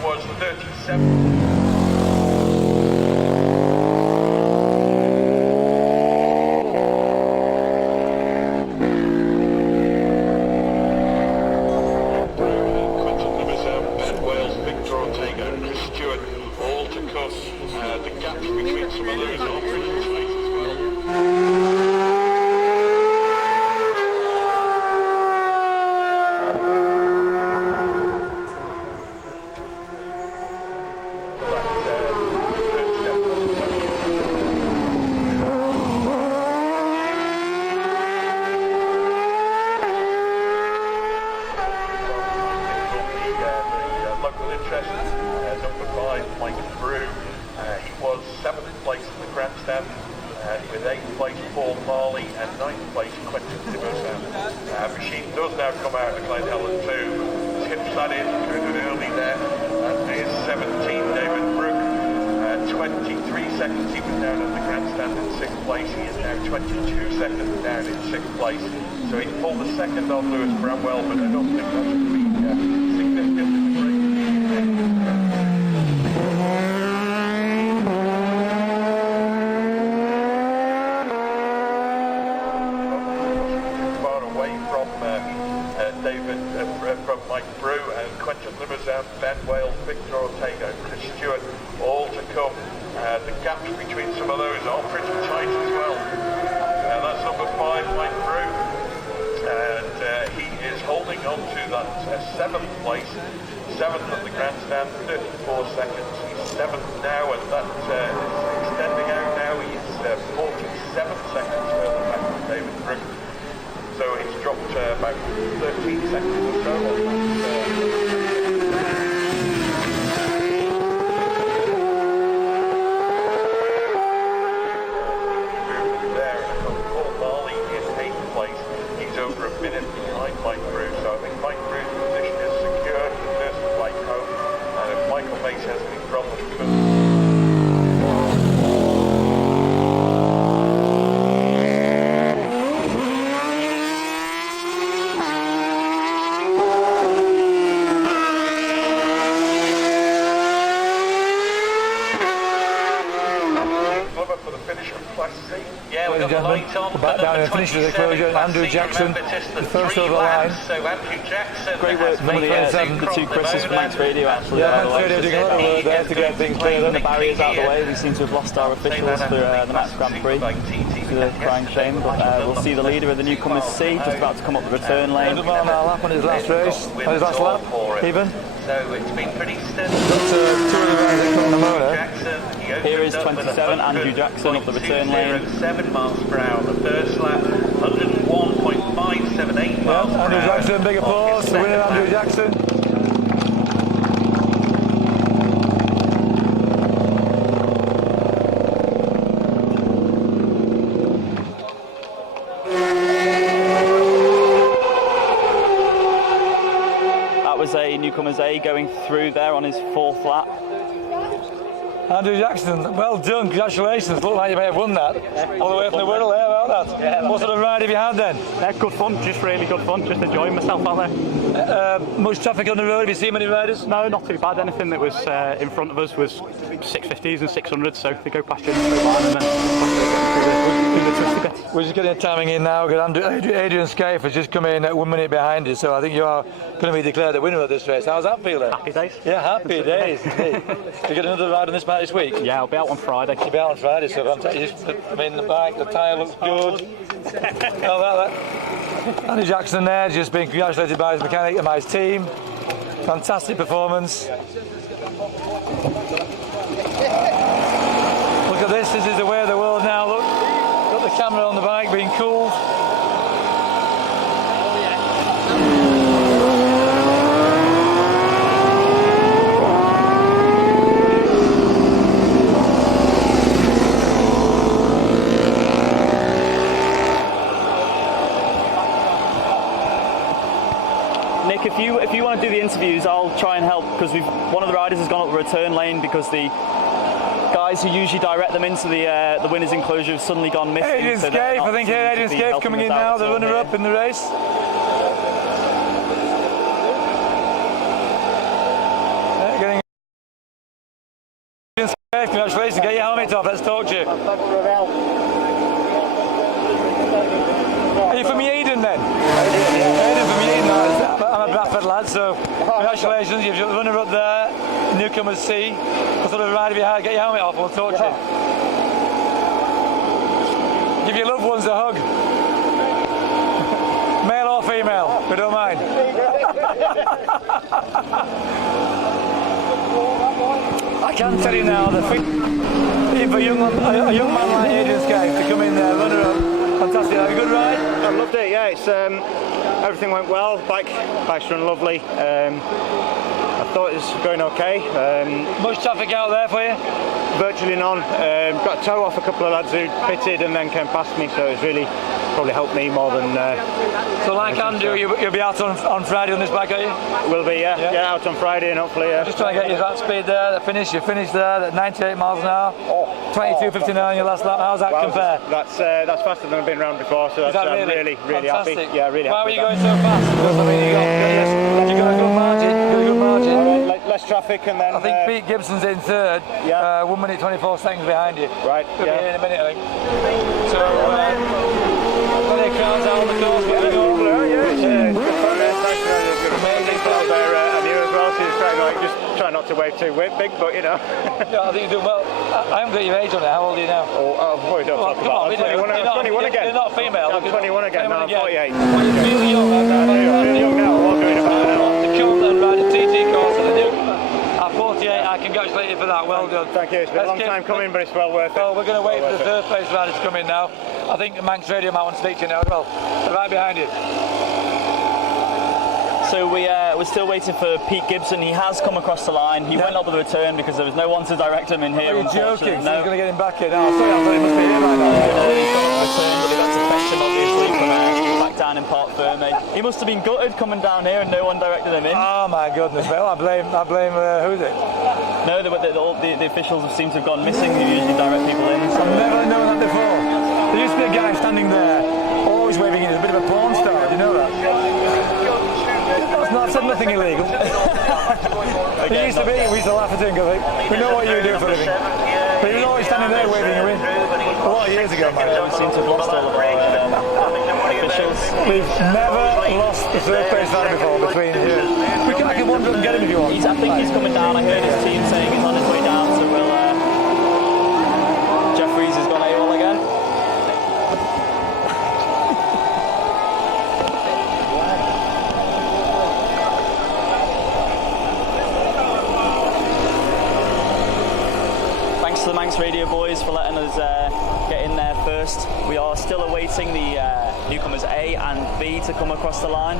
was 37. was 7th place in the grandstand, with 8th place Paul Marley and 9th place Quentin Dimmerson. Machine does now come out of Glen Helen 2, tips that in early there, and is 17 David Brook, 23 seconds he was down at the grandstand in 6th place. He is now 22 seconds down in 6th place, so he pulled the second on Lewis Bramwell, but I don't think that's going to be significant in the race. From Mike Brew and Quentin Limousin, Ben Wales, Victor Ortega, Chris Stewart, all to come. The gaps between some of those are pretty tight as well. That's number 5, Mike Brew, and he is holding on to that 7th place, 7th at the grandstand, 34 seconds. He's 7th now, and that is extending out now. He's 47 seconds further back than David Brook. So he's dropped about 13 seconds or so on there. And Paul Marley in 8th place. He's over a minute behind Mike Brew. So I think Mike Brew's position is secure. He first to flight home. And if Michael Mace has any problems, back down and finish the closure. Andrew Jackson, the first over the line. Great work from the two Chris's from Manx Radio, actually. Yeah, Manx Radio doing a lot of work there to get things cleared up. The barriers out of the way. We seem to have lost our officials for the Manx Grand Prix. It's a crying shame, but we'll see the leader of the Newcomers C just about to come up the return lane. 100 mile an hour lap on his last race, on his last lap, even. So it's been pretty steady. Got two of the riders that come on the motor. Here is 27, Andrew Jackson up the return lane. 7 miles per hour. The first lap, 101.578 miles per hour. Andrew Jackson, big applause. The winner, Andrew Jackson. That was a Newcomers A going through there on his 4th lap. Andrew Jackson, well done, congratulations. Looked like you may have won that. All the way from the Wirral there, about that. Yeah, what sort of ride have you had then? Good fun, just really good fun, just enjoying myself out there. Much traffic on the road, have you seen many riders? No, not too bad. Anything that was in front of us was 650s and 600s, so they go past you and then the twisty bit. We're just getting a timing in now. Adrian Scaife has just come in at 1 minute behind you, so I think you are going to be declared the winner of this race. How's that feeling? Happy days. Yeah, happy days. You get another ride on this bike this week? Yeah, I'll be out on Friday. You'll be out on Friday, so I mean, the bike, the tyre looks good. Andy Jackson there, just being congratulated by his mechanic and by his team. Fantastic performance. Look at this is the way of the world now. Look, got the camera on the bike being cooled. If you want to do the interviews, I'll try and help, because one of the riders has gone up the return lane because the guys who usually direct them into the winners' enclosure have suddenly gone missing. Adrian Scaife, I think here Adrian Scaife coming in now, the runner-up in the race. Getting Adrian Scaife, congratulations, get your helmet off, let's talk to you. Are you from Eden then? Eden from Eden, I'm a Bradford lad, so congratulations, you've got the runner-up there, Newcomers C. What sort of ride have you had? Get your helmet off, we'll talk to you. Give your loved ones a hug. Male or female, we don't mind. I can tell you now that even for a young man like Adrian Scaife to come in there, runner-up, fantastic. Had a good ride? I loved it, yeah. It's everything went well. Bike's run lovely. I thought it was going okay. Much traffic out there for you? Virtually none. Got a tow off a couple of lads who pitted and then came past me, so it's really probably helped me more than... so like Andrew, you'll be out on Friday on this bike, are you? Will be, yeah, out on Friday and hopefully... Just trying to get you that speed there, the finish, you finished there at 98 miles an hour, 22.59 your last lap. How's that compare? That's faster than I've been around before, so that's really happy. Yeah, really happy. Why were you going so fast? Because, I mean, you got a good margin, Less traffic and then... I think Pete Gibson's in third, 1 minute 24 seconds behind you. Right, Could be here in a minute, I think. So, plenty of crowds out on the course, but we go. Amazing crowd there, I knew as well, so he's trying to just try not to wave too big, but you know. Yeah, I think you're doing well. I haven't got your age on it, how old are you now? Oh, boy, don't talk about it. I'm 21 again. You're not female. I'm 21 again, now I'm 48. Well, you feel young. I'm young now, I'm all going about it. To come and ride a TT course at the Newcomers. At 48, I congratulate you for that. Well done. Thank you. It's been a long time coming, but it's well worth it. Well, we're going to wait for the third place rider to come in now. I think Manx Radio might want to speak to you now as well. They're right behind you. So we're still waiting for Pete Gibson. He has come across the line. He went up with a return because there was no one to direct him in here. Are you joking? No. So he's going to get him back in. Oh, sorry, I thought he must be here right now. He got a return, but he got to fetch him obviously from back down in Park Ferme. He must have been gutted coming down here and no one directed him in. Oh my goodness! Well, I blame who's it? No, the officials seem to have gone missing who usually direct people in. I've never known that before. There used to be a guy standing there, always waving in. He's a bit of a porn star. Do you know that? I've said nothing illegal. He used to be. We used to laugh at him because we know what you do for a living. But he was always standing there waving you in. A lot of years ago, man. We seem to have lost all of our officials. We've never lost the third place rider before between you. I can wander up and get him if you want. I think he's coming down. I heard his team saying he's on his way down, so we'll... Jeffries has gone AWOL again. Thanks to the Manx Radio boys for letting us get in there first. We are still awaiting the newcomers A and B to come across the line.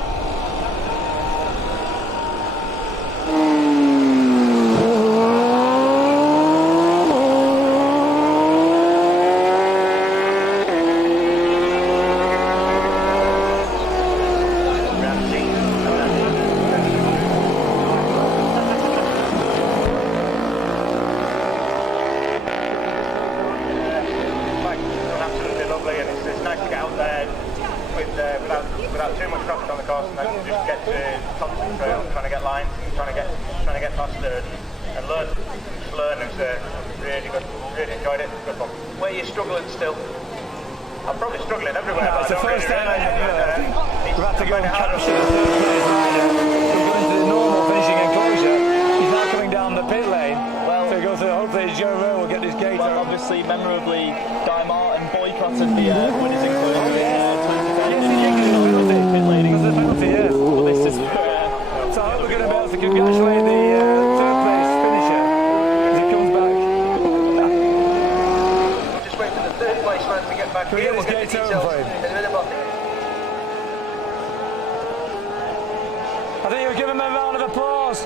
without too much traffic on the course, and then just get to Thompson Trail, trying to get lines, trying to get faster and learn. It was really good, really enjoyed it. Good fun. Where are you struggling still? I'm probably struggling everywhere. It's the first time we've had to go and capture the third place rider. We're going to the normal finishing enclosure. He's now coming down the pit lane. So he goes to, hopefully Joe Rowe will get this gate out. Obviously, memorably, Guy Martin boycotted the winners enclosure. Well, this is so I hope we're going to be able to congratulate the third place finisher as he comes back. Just wait for the third place man to get back here. We'll get the details for him? in a minute. I think you'll give him a round of applause.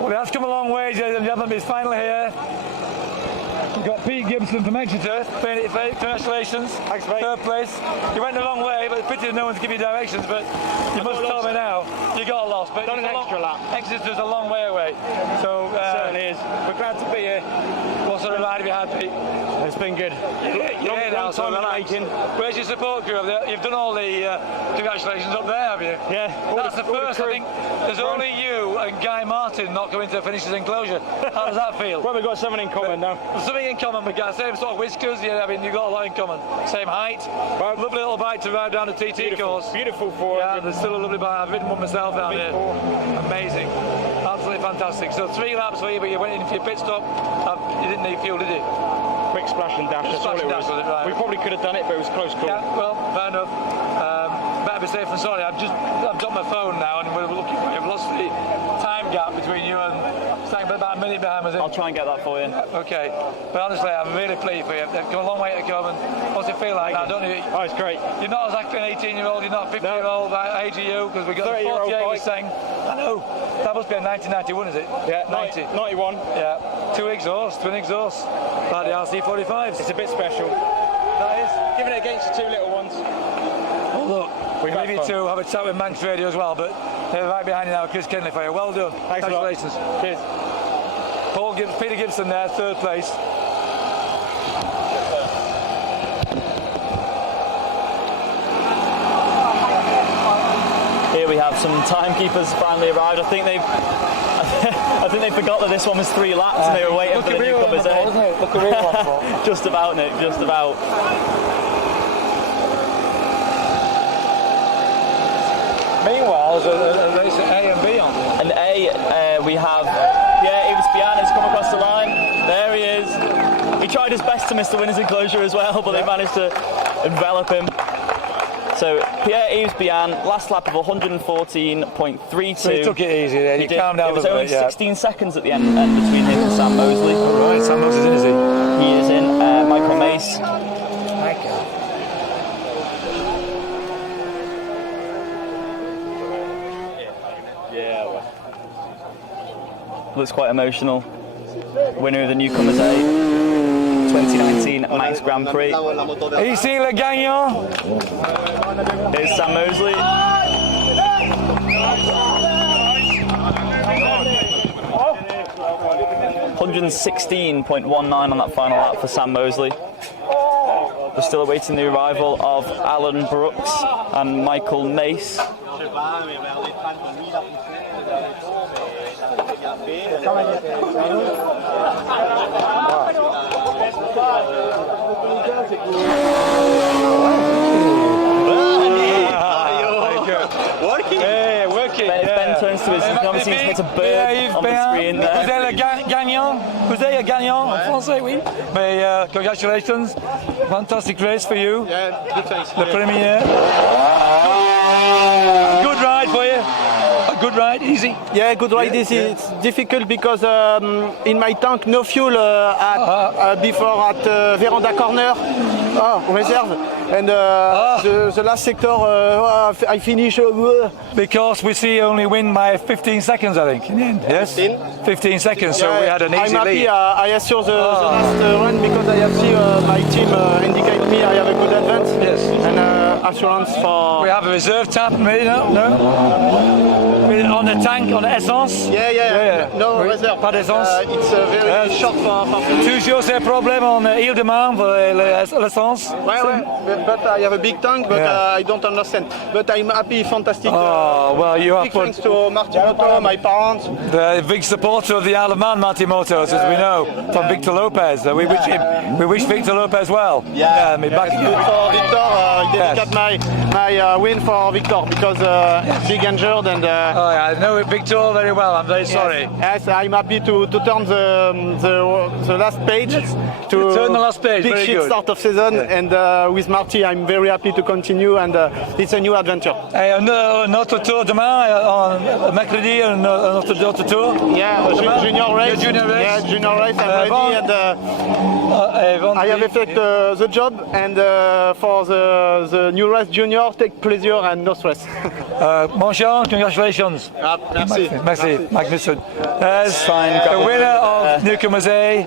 Well, that's come a long way, ladies and gentlemen. He's finally here. We've got Pete Gibson from Exeter. Congratulations. Thanks, mate. Third place. You went the wrong way, but it's pity no one to give you directions, but you must tell me now. You got lost. But done an extra lap. Exeter's a long way away. So, certainly is. We're glad to be here. What sort of ride have you had, Pete? It's been good. Long time in the making. Where's your support crew? You've done all the congratulations up there, have you? Yeah. That's the first, I think. There's only you and Guy Martin not going to finish his enclosure. How does that feel? Well, we've got something in common now. Something in common, we got same sort of whiskers. Yeah, I mean, you've got a lot in common. Same height. Well, lovely little bike to ride down the TT course. Beautiful forward. Yeah, there's still a lovely bike. I've ridden one myself down here. Amazing. Absolutely fantastic. So 3 laps for you, but you went in for your pit stop. You didn't need fuel, did you? Quick splash and dash. That's all it was. Right. We probably could have done it, but it was close call. Yeah, well, fair enough. Better be safe than sorry. I've dropped my phone now, and we're looking. We've lost the time time gap between you and Stank, about a minute behind, was it? I'll try and get that for you. Okay, but honestly, I'm really pleased for you. They've got a long way to come, and what's it feel like now, don't you? Oh, it's great. You're not exactly an 18-year-old, you're not a 50-year-old age of you, because we got the 48 with Stank. I know, that must be a 1991, is it? Yeah, 90. 91. Yeah, twin exhaust, like the RC45s. It's a bit special. That is. Giving it against the two little ones. Oh, look, we need you to have a chat with Manx Radio as well, but they're right behind you now, Chris Kenley for you. Well done. Thanks Congratulations. a lot. Cheers. Peter Gibson there, third place. Here we have some timekeepers finally arrived. I think they forgot that this one was 3 laps and they were waiting for the Newcomers. Just about, Nick, just about. Meanwhile, there's a race at A and B on. And A, we have Yves Bian has come across the line. There he is. He tried his best to miss the winner's enclosure as well, but they managed to envelop him. So Pierre-Yves Bian, last lap of 114.32. So he took it easy there. You calmed down a little bit. It was only 16 seconds at the end between him and Sam Mosley. All right, Sam Mosley's in, is he? He is in. Michael Mace. Looks quite emotional. Winner of the Newcomers A 2019 Manx Grand Prix. Ici le gagnant. Here's Sam Mosley. $116.19 on that final lap for Sam Mosley. We're still awaiting the arrival of Alan Brooks and Michael Mace. Working. Hey, working. Ben turns to his, you can obviously see it's a bird on the screen there. Vous êtes le gagnant. Vous êtes le gagnant en français, oui. Mais congratulations. Fantastic race for you. Yeah, good thanks. The premiere. Good ride for you. A good ride, easy. Yeah, good ride. It's difficult because in my tank no fuel before at Veranda corner. Reserve. And the last sector I finish. Because we see only win by 15 seconds, I think, in the end. Yes? 15 seconds, so we had an easy lead. I assure the last run because I have seen my team indicate me I have a good advance. Yes. And assurance for... We have a reserve tap, maybe, no? On the tank, on the essence? Yeah. No reserve. Pas d'essence? It's very short for Toujours ces problèmes en Île-de-Man pour l'essence? Ouais. But I have a big tank, but I don't understand. But I'm happy, fantastic. Oh, well, you have big thanks to Martimoto, my parents. The big supporter of the Isle of Man, Martimoto, as we know, from Victor Lopez. We wish Victor Lopez well. Yeah, back for Victor, dedicate my win for Victor because big injured and. I know Victor very well. I'm very sorry. Yes, I'm happy to turn the last page. To turn the last page. Big very shit good. Start of season, and with Marty, I'm very happy to continue, and it's a new adventure. Notre tour demain, mercredi, notre tour. Yeah, junior race. Junior race. Yeah, junior race. I'm ready, and I have effected the job, and for the new race junior, take pleasure and no stress. Mon cher, congratulations. Merci. Magnificent. The winner of Newcomers A.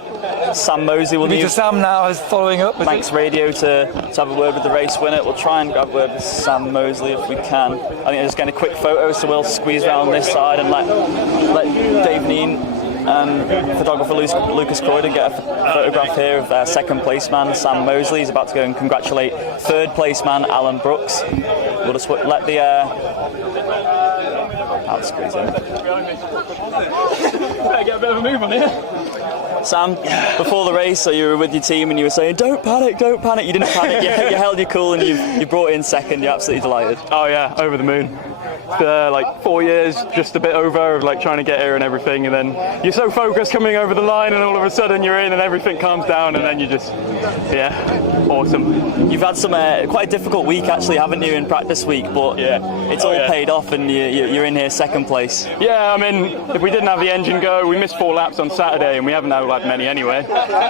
Sam Mosley will need Sam now is following up. Manx Radio to have a word with the race winner. We'll try and grab a word with Sam Mosley if we can. I think just getting a quick photo, so we'll squeeze around this side and let Dave Neen and photographer Lucas Croydon get a photograph here of their second place man Sam Mosley. He's about to go and congratulate third place man Alan Brooks. We'll just let the I'll squeeze in. Better get a bit of a move on here. Sam, before the race, so you were with your team and you were saying, don't panic. You didn't panic, you held your cool and you brought in second, you're absolutely delighted. Oh yeah, over the moon. like 4 years, just a bit over, of like trying to get here and everything, and then you're so focused coming over the line, and all of a sudden you're in, and everything calms down, and then you just, yeah, awesome. You've had some quite a difficult week actually, haven't you, in practice week? But it's all paid off, and you're in here second place. Yeah, I mean, if we didn't have the engine go, we missed 4 laps on Saturday, and we haven't had many anyway.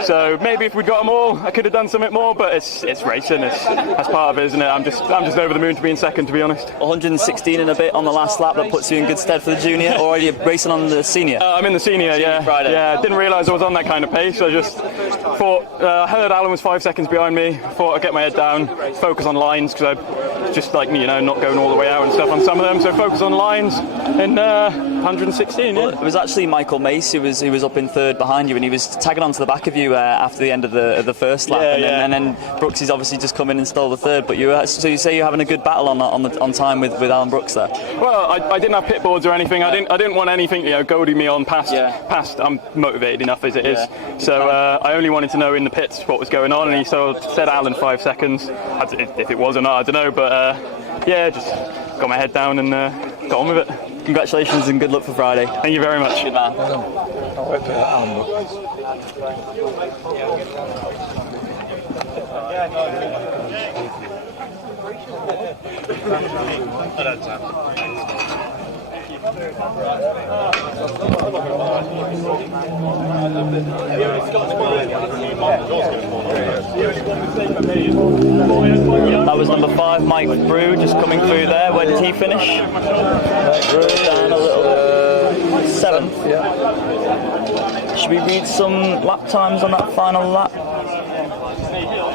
So maybe if we'd got them all, I could have done something more. But it's racing. That's part of it, isn't it? I'm just over the moon to be in second, to be honest. 116 and a bit on the last lap. That puts you in good stead for the junior. Or are you racing on the senior? I'm in the senior. Yeah. Friday. Yeah. Didn't realise I was on that kind of pace. I just thought. I heard Alan was 5 seconds behind me. Thought I'd get my head down, focus on lines, because I just not going all the way out and stuff on some of them. So focus on lines and 116. Well, it was actually Michael Mace who was up in third behind you, and he was tagging onto the back of you after the end of the first lap, and then Brooksy's obviously just come in and stole the third. But so you say you're having a good battle on time with Alan Brooks there. Well, I didn't have pit boards or anything. I didn't want anything goading me on past. I'm motivated enough as it is. So I only wanted to know in the pits what was going on, and he said Alan 5 seconds. If it was or not, I don't know. But just got my head down and got on with it. Congratulations and good luck for Friday. Thank you very much. Good man. I'll wait for Alan Brooks. That was number 5, Mike Brew, just coming through there. Where did he finish? Down a little. 7th. Yeah. Should we read some lap times on that final lap?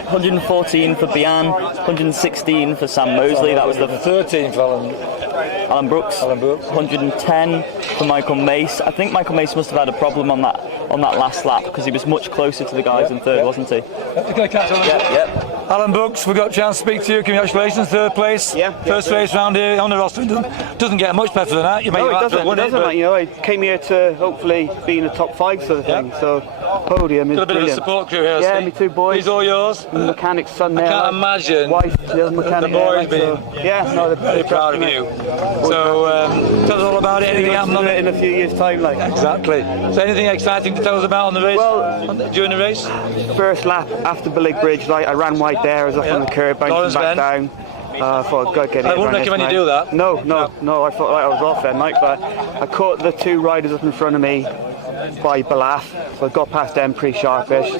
114 for Bian, 116 for Sam Mosley. That was the 13 for Alan Brooks. 110 for Michael Mace. I think Michael Mace must have had a problem on that last lap because he was much closer to the guys in third, wasn't he? Can I catch on? Yep. Alan Brooks, we got a chance to speak to you. Congratulations, third place. First race round here on the roster. Doesn't get much better than that. You No, it doesn't. I came here to hopefully be in the top 5 sort of thing. So podium is got a bit brilliant. of a support crew here. Yeah, me too, boys. These all yours. The mechanic's son there. I can't imagine wife, the mechanic. the boys there, being they're very proud of you. So tell us all about it. Anything happened on it in a few years' time, like. Exactly. So anything exciting to tell us about on the race? Well, during the race. First lap after Billig Bridge, I ran wide there. I was up on the curb, bouncing back down. I thought, God, get it. I wouldn't recommend you do that. No. I thought I was off then, Mike. But I caught the 2 riders up in front of me by Balath, so I got past them pretty sharpish.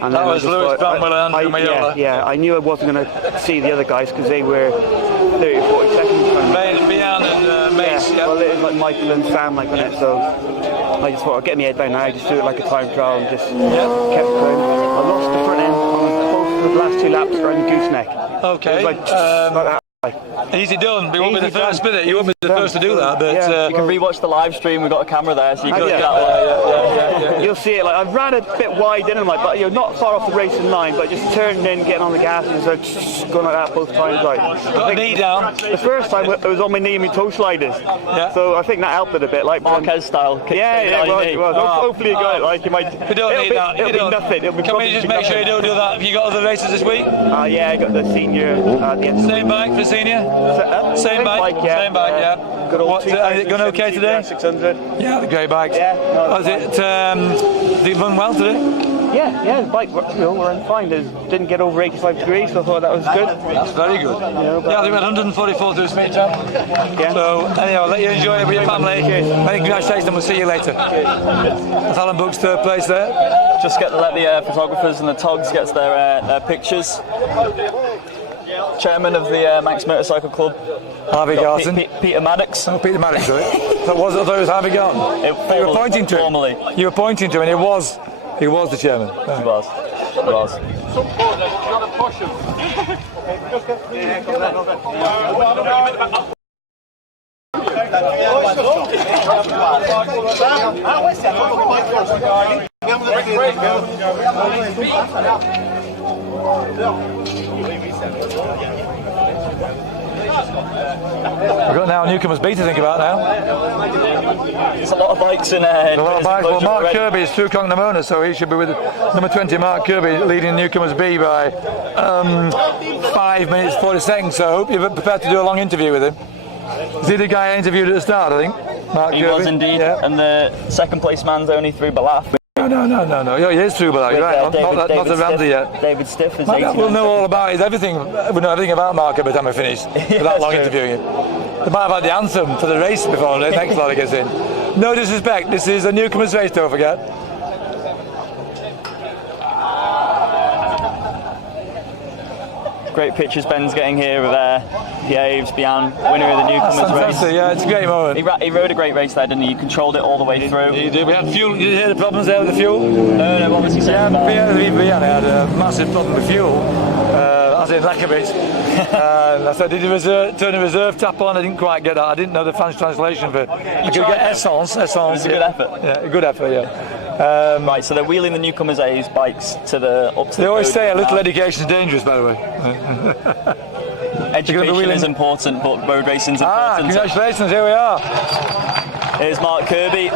And that was Lewis Bramwell and Andrew Mayola. Yeah, I knew I wasn't going to see the other guys because they were 30 or 40 seconds in front of me. Bian and Mace. Yeah. Well, it was like Michael and Sam, like, on it, so I just thought I'd get my head down now, just do it like a time trial and just kept going. I lost the front end on both of the last 2 laps around the gooseneck. Okay. It was like that. Easy done, but you won't be the first with it. You won't be the first to do that, but you can rewatch the live stream. We've got a camera there, so you can look at that. You'll see it. Like, I ran a bit wide in, but not far off the racing line, but just turning in, getting on the gas, and just going like that both times. Like, got a knee down. The first time it was on my knee and my toe sliders, so I think that helped it a bit, like Marquez style. Hopefully you got it. Like, you might. You don't need that. It'll be nothing. Can we just make sure you don't do that? Have you got other races this week? Yeah, I got the senior. Same bike for senior. Same bike, Same bike, yeah. Good old is it going okay today? 600. Yeah, the grey bikes. Yeah. Was it? Did it run well today? Yeah, the bike ran fine. Didn't get over 85 degrees, so I thought that was good. That's very good. I think we had 144 through the speed trap. Yeah. So anyhow, I'll let you enjoy it with your family. Many congratulations, and we'll see you later. That's Alan Brooks, third place there. Just get to let the photographers and the togs get their pictures. Chairman of the Manx Motorcycle Club, Harvey Garson. Peter Maddox. Oh, Peter Maddox, sorry. I thought it was Harvey Garson. You were pointing to him. You were pointing to him, and he was the chairman. He was. We've got now Newcomers B to think about now. There's a lot of bikes in there. A lot of bikes. Well, Mark Kirby is through Congnamona, so he should be with number 20, Mark Kirby, leading Newcomers B by 5 minutes 40 seconds. So I hope you're prepared to do a long interview with him. Is he the guy I interviewed at the start, I think? Mark He Kirby? was indeed, and the second place man's only through Balaf. No. He is through Balaf, right? Not the Ramsey yet. David Stiff is We'll know all about it. Everything. We know everything about Mark by the time we finish. For that long interviewing him. They might have had the anthem for the race before the next lot gets in. No disrespect. This is a Newcomers Race, don't forget. Great pictures Ben's getting here of Piaves, Bian, winner of the Newcomers Race. Yeah, it's a great moment. He rode a great race there, didn't he? You controlled it all the way through. He did. We had fuel. Did you hear the problems there with the fuel? No, what was he saying? Bian had a massive problem with fuel, as in lack of it. And I said, did you turn the reserve tap on? I didn't quite get that. I didn't know the French translation for it. I could get essence. It was a good effort. Yeah, a good effort, yeah. Right, so they're wheeling the Newcomers A's bikes up to the They always say a little education is dangerous, by the way. Education is important, but road racing's important. Congratulations, here we are. Here's Mark Kirby.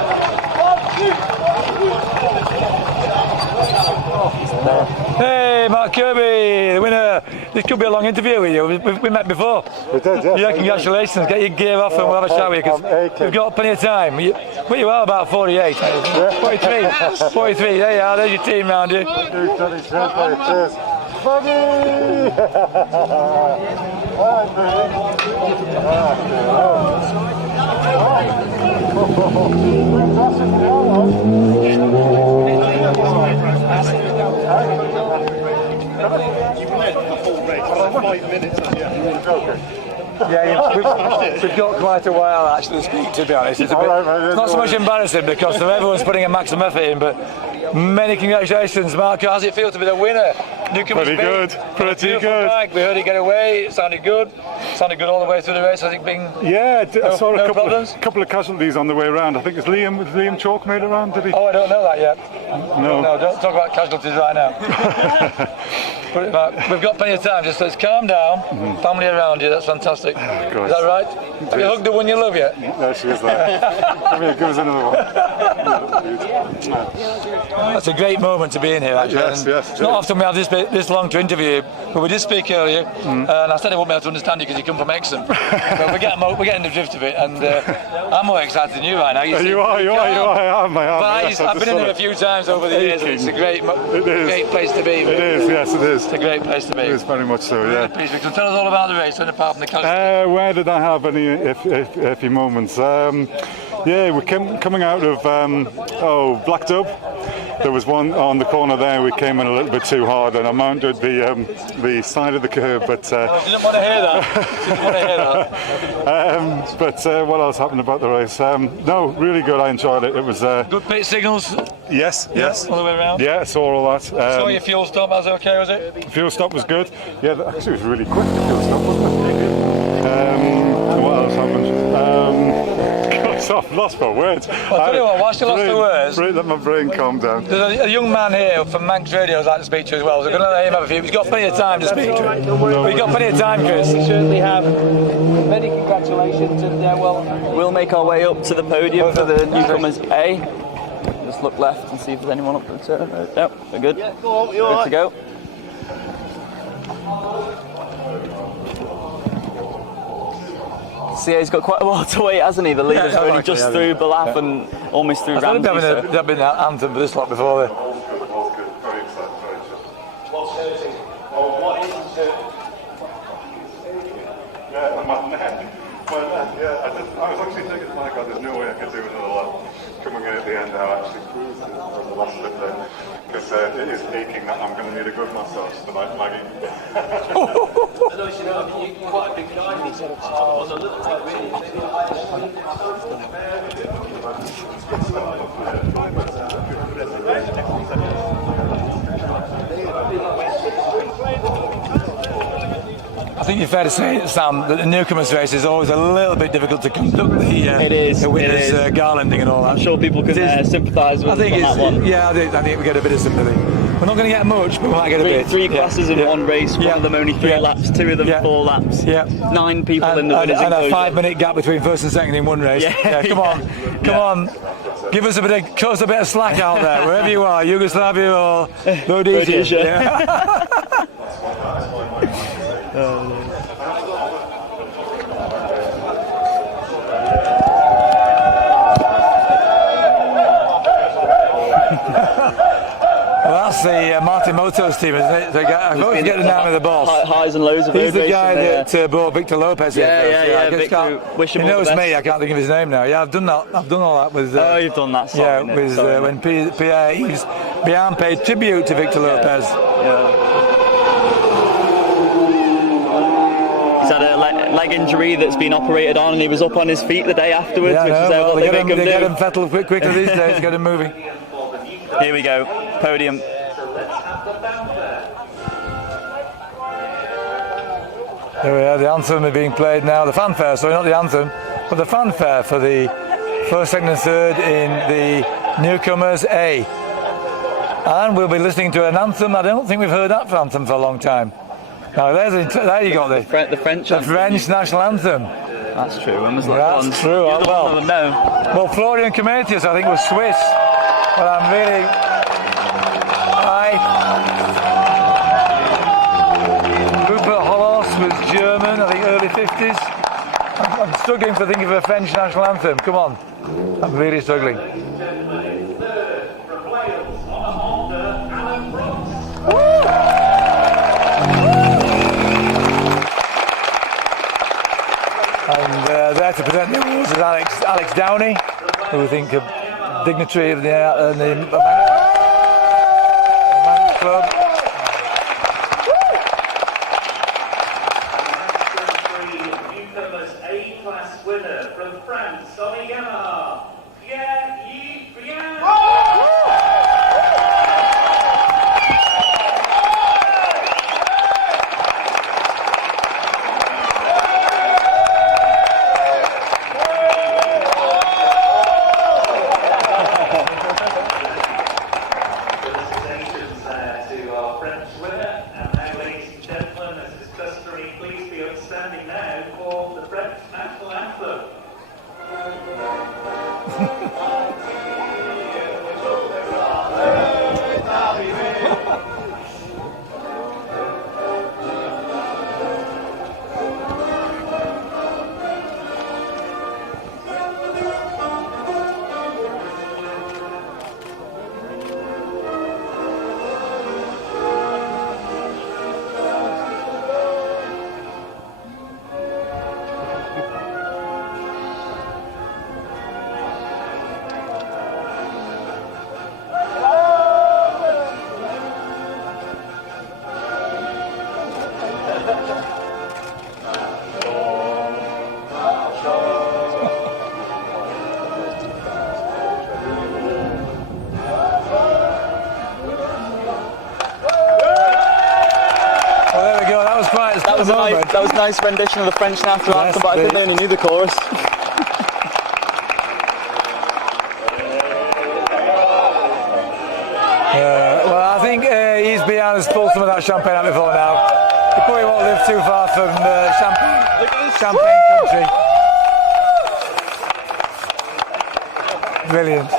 Hey, Mark Kirby, the winner. This could be a long interview with you. We met before. We did, yeah. Yeah, congratulations. Get your gear off and we'll have a chat with you, because we've got plenty of time. You are about 48. Yeah. 43. 43, there you are. There's your team round you. Cheers. Buddy! Yeah, we've got quite a while actually to speak, to be honest. It's not so much embarrassing because everyone's putting a maximum effort in, but many congratulations, Mark. How does it feel to be the winner? Pretty good. We heard it get away, it sounded good. Sounded good all the way through the race, I think, I saw a couple of casualties on the way around. I think was Liam Chalk made it around, did he? Oh, I don't know that yet. No, don't talk about casualties right now. Put it back. We've got plenty of time, just let's calm down. Family around you, that's fantastic. Is that right? Have you hugged the one you love yet? There she is there. Give us another one. That's a great moment to be in here, actually. Yes. It's not often we have this long to interview, but we did speak earlier, and I said I wouldn't be able to understand you because you come from Exham. But we're getting the drift of it, and I'm more excited than you right now. You are. I am. I've been in here a few times over the years, and it's a great place to be. It is, yes, it is. It's a great place to be. It is very much so, yeah. Please, Victor, tell us all about the race, and apart from the casualties. Where did I have any iffy moments? We're coming out of Black Dub. There was one on the corner there. We came in a little bit too hard, and I mounted the side of the curb. But I didn't want to hear that. But what else happened about the race? No, really good. I enjoyed it. It was good pit signals. Yes. All the way around. Yeah, saw all that. Saw your fuel stop. That was okay, was it? Fuel stop was good. Yeah, actually, it was really quick. The fuel stop, wasn't it? What else happened? I've lost my words. Well, I'll tell you what, whilst you lost the words, let my brain calm down. There's a young man here from Manx Radio I'd like to speak to as well, so we're going to let him have a few. He's got plenty of time to speak to him. We've got plenty of time, Chris. We certainly have. Many congratulations, and we'll make our way up to the podium for the Newcomers A. Just look left and see if there's anyone up the turn. No, we're good. Yeah, go on, you're good to go. See, he's got quite a while to wait, hasn't he? The leader's only just through Balaf and almost through Ramsey. They've been that anthem for this lot before. I was actually thinking, my God, there's no way I could do another lap. Coming in at the end, I actually cruised on the last bit there. Because it is aching that I'm going to need a good massage tonight, Maggie. I know, you're quite a big guy. On a little I think it's fair to say, Sam, that the Newcomers Race is always a little bit difficult to conduct the winners' garlanding and all that. I'm sure people can sympathise with that one. Yeah, I think we get a bit of sympathy. We're not going to get much, but we might get a bit. Three classes in one race, one of them only 3 laps, 2 of them 4 laps. 9 people in the winners' and a 5-minute gap between first and second in one race. Come on. Give us cut us a bit of slack out there, wherever you are, Yugoslavia or Rhodesia. That's the Martin Motos team, isn't it? I always get the name of the boss. Highs and lows of He's the racing guy there. that brought Victor Lopez here first. Yeah. I just Victor, wish him he all knows the me. best. I can't think of his name now. Yeah, I've done that. I've done all that with. You've done that. Yeah, with when Pierre Yves Bihan paid tribute to Victor Lopez. He's had a leg injury that's been operated on, and he was up on his feet the day afterwards, which is well, what they make him do. They get him Vettel quickly these days. Get him moving. Here we go, podium. There we are. The anthem is being played now. The fanfare, sorry, not the anthem, but the fanfare for the first, second, and third in the Newcomers A. And we'll be listening to an anthem. I don't think we've heard that anthem for a long time. Now there you got the French national anthem. That's true. When was that? That's true. Well, Florian Cometius, I think, was Swiss, but I'm really Rupert Hollos was German, I think early 50s. I'm struggling to think of a French national anthem. Come on, I'm really struggling. And there to present the awards is Alex Downey, who I think a dignitary of the Manx Club. Newcomers A-class winner from France, That was a nice rendition of the French national anthem, but I think they only knew the chorus. Well, I think Yves Bihan has pulled some of that champagne out before now. He probably won't live too far from Champagne country. Brilliant.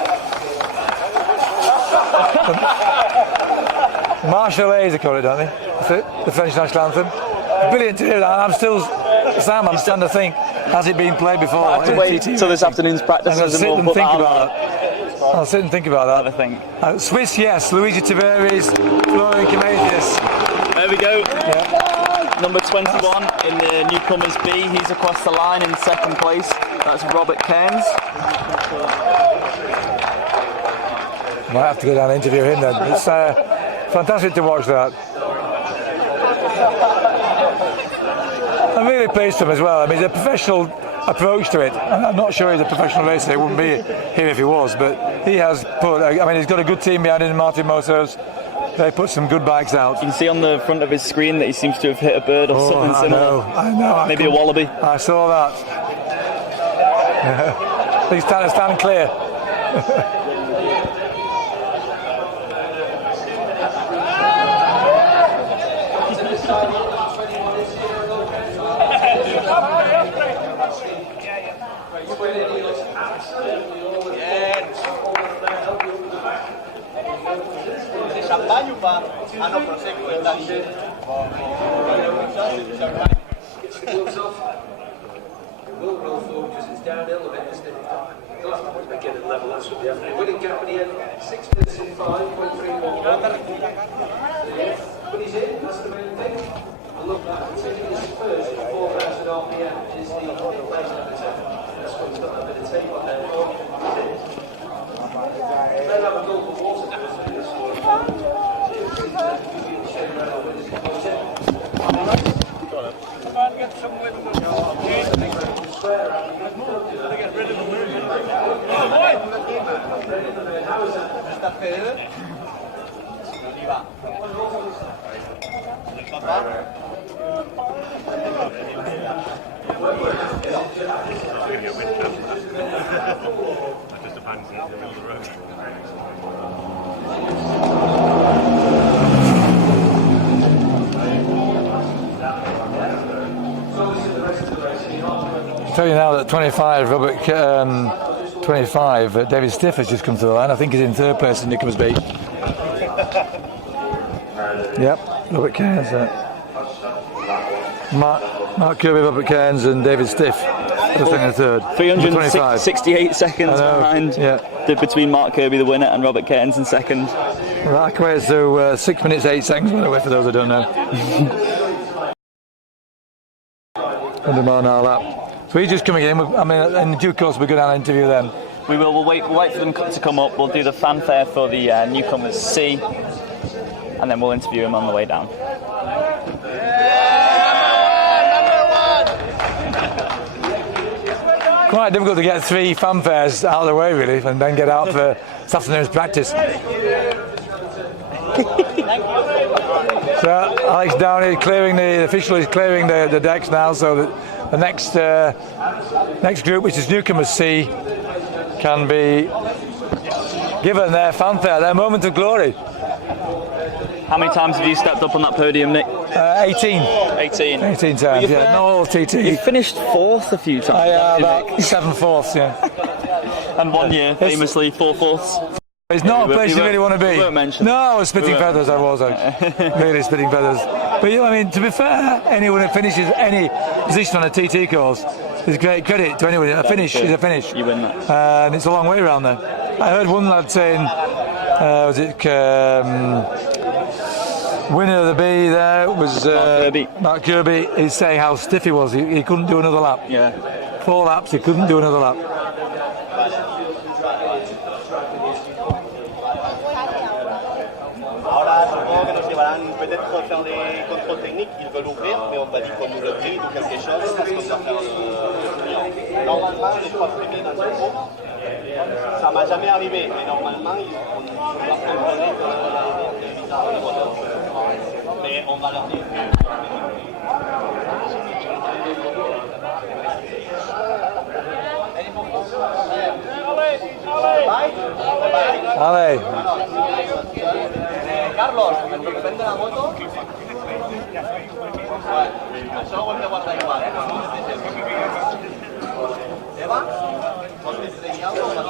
Marseillaise, they call it, don't they? That's it, the French national anthem. Brilliant to hear that. I'm still, Sam, I'm starting to think, has it been played before? I have to wait till this afternoon's practice. I'll sit and think about that. I'll sit and think about that. I think. Swiss, yes. Luigi Tavares, Florian Cometius. There we go. Yeah. Number 21 in the Newcomers B. He's across the line in second place. That's Robert Cairns. Might have to go down and interview him then. It's fantastic to watch that. I'm really pleased for him as well. I mean, it's a professional approach to it. I'm not sure he's a professional racer. He wouldn't be here if he was, but he has put, I mean, he's got a good team behind him, Martin Motos. They put some good bikes out. You can see on the front of his screen that he seems to have hit a bird or something similar. I know. Maybe a wallaby. I saw that. Please stand clear. No, proseguo, está lì. will forward because it's downhill a bit, isn't it? They get it level, that's what they have to do. Winning gap at the end, 6 minutes and 5.311. But he's in, that's the main thing. I love that. Taking his first 4,000 RPM is the place limiter. That's what he's got that bit of tape on there. Then have a gulp of water to us in this one. Get some with them. Get rid of the moon. How is that? ¿Está Pedro? Arriba. Just abandoned it in the middle of the road. I'll tell you now that 25, David Stiff has just come to the line. I think he's in third place in Newcomers Race. Yep, Robert Cairns. Mark Kirby, Robert Cairns and David Stiff. First and third. 368 seconds behind. Yeah. Between Mark Kirby, the winner, and Robert Cairns in second. Well, that equates to 6 minutes 8 seconds, by the way, for those who don't know. Under mile an hour lap. So he's just coming in. I mean, in due course, we're going to interview them. We will. We'll wait for them to come up. We'll do the fanfare for the Newcomers C, and then we'll interview him on the way down. Quite difficult to get 3 fanfares out of the way, really, and then get out for this afternoon's practice. So Alex Downey officially clearing the decks now, so that the next group, which is Newcomers C, can be given their fanfare, their moment of glory. How many times have you stepped up on that podium, Nick? 18. 18 times, yeah. No all TT. You finished 4th a few times. About 7 fourths, yeah. And 1 year, famously 4 fourths. It's not a place you really want to be. No, I was spitting feathers, really spitting feathers. But I mean, to be fair, anyone who finishes any position on a TT course is great credit to anyone. A finish is a finish. You win that. And it's a long way around there. I heard one lad saying, winner of the B there was Mark Kirby. He's saying how stiff he was. He couldn't do another lap. Yeah. 4 laps, he couldn't do another lap. Peut-être faire des contrôles techniques, ils veulent ouvrir, mais on va dire qu'on nous le bride ou quelque chose, parce qu'on peut faire normalement, les 3 premiers dans le groupe, ça m'a jamais arrivé, mais normalement, on doit contrôler les visages de moteur. Mais on va leur dire. Allez. Carlos, el que vende la moto. Això ho hem de guardar igual, Eva? Vols que et tregui alguna cosa?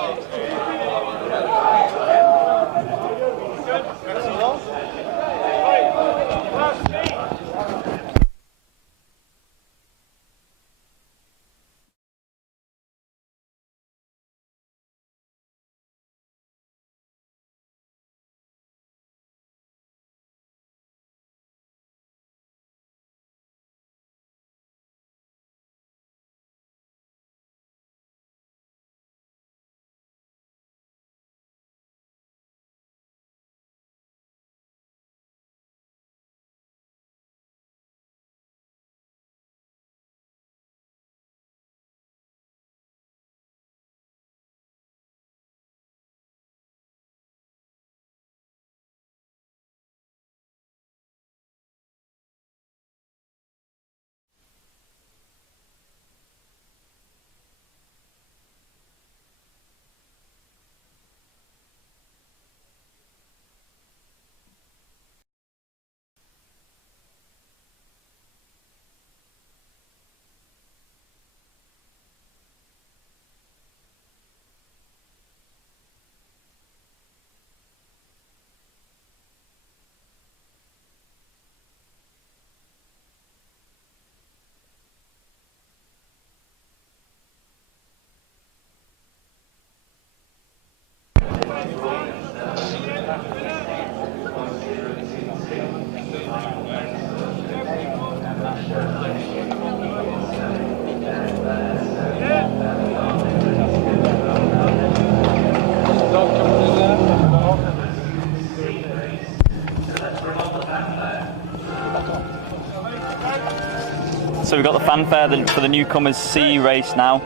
So we've got the fanfare for the Newcomers C race now.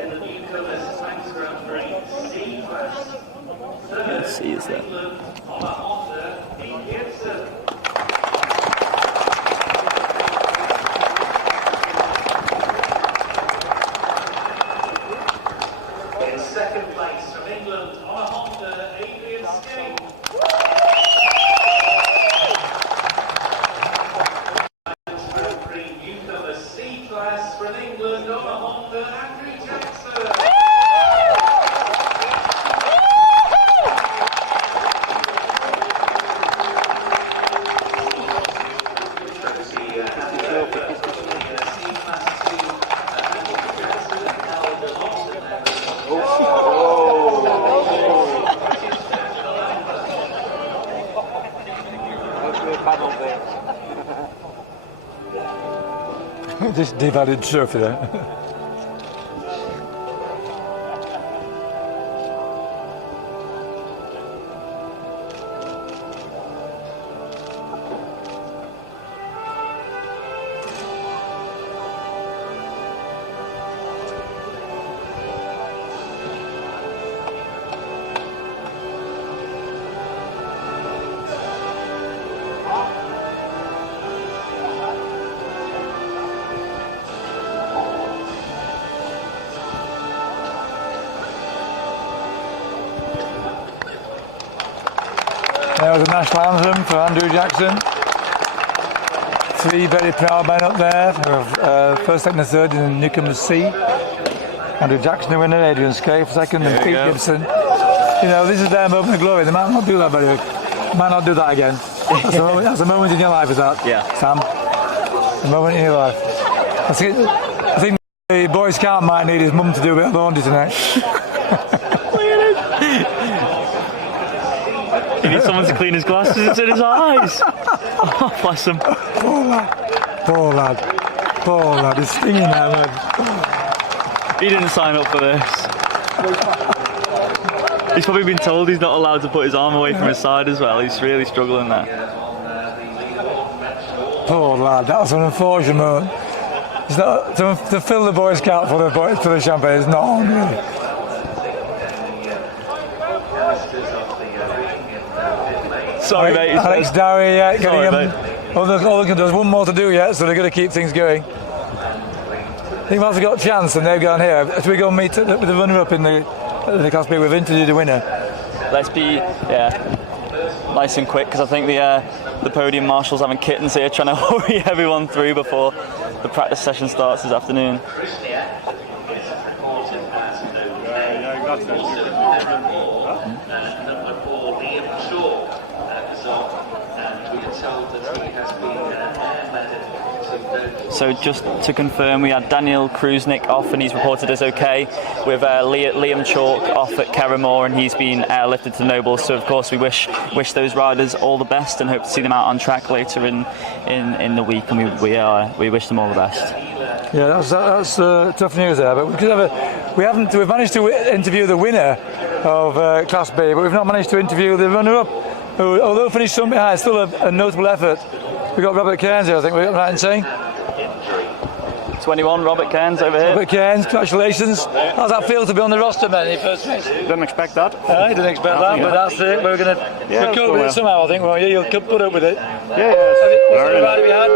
In the Newcomers Manx Grand Prix C class, Let's see, is that? in second place from England on a Honda, Adrian Skate. Manx Grand Prix Newcomers C class from England on a Honda, Andrew Jackson. Just divided surf there. There was the national anthem for Andrew Jackson. Three very proud men up there. First, second and third in the Newcomers C. Andrew Jackson the winner, Adrian Skate for second, and Pete Gibson. You know, this is their moment of glory. They might not do that very well. Might not do that again. That's a moment in your life, is that? Yeah. Sam? A moment in your life. I think the Boy Scout might need his mum to do a bit of laundry tonight. He needs someone to clean his glasses, it's in his eyes. Oh, bless him. Poor lad. Poor lad. Poor lad. He's stinging now, man. He didn't sign up for this. He's probably been told he's not allowed to put his arm away from his side as well. He's really struggling there. Poor lad. That was an unfortunate moment. It's not, to fill the Boy Scout for the champagne is not on, really. Sorry, mate. Alex Dowie, there's one more to do yet, so they're going to keep things going. I think once we got a chance and they've gone here, as we go meet the runner-up in the Class B, we've interviewed the winner. Let's be, nice and quick, because I think the podium marshals having kittens here trying to hurry everyone through before the practice session starts this afternoon. So just to confirm, we had Daniel Kruznik off and he's reported as okay, with Liam Chalk off at Kerramore and he's been airlifted to Nobles. So of course we wish those riders all the best and hope to see them out on track later in the week, and we wish them all the best. Yeah, that's tough news there, but we've managed to interview the winner of Class B, but we've not managed to interview the runner-up, who, although finished some behind, still a notable effort. We've got Robert Cairns here, I think we're right in saying. 21, Robert Cairns over here. Robert Cairns, congratulations. How's that feel to be on the roster, man, in your first race? Didn't expect that. You didn't expect that, but that's it. We're going to cope with it somehow, I think. Well, you'll put up with it. Yeah. What's the ride have you had?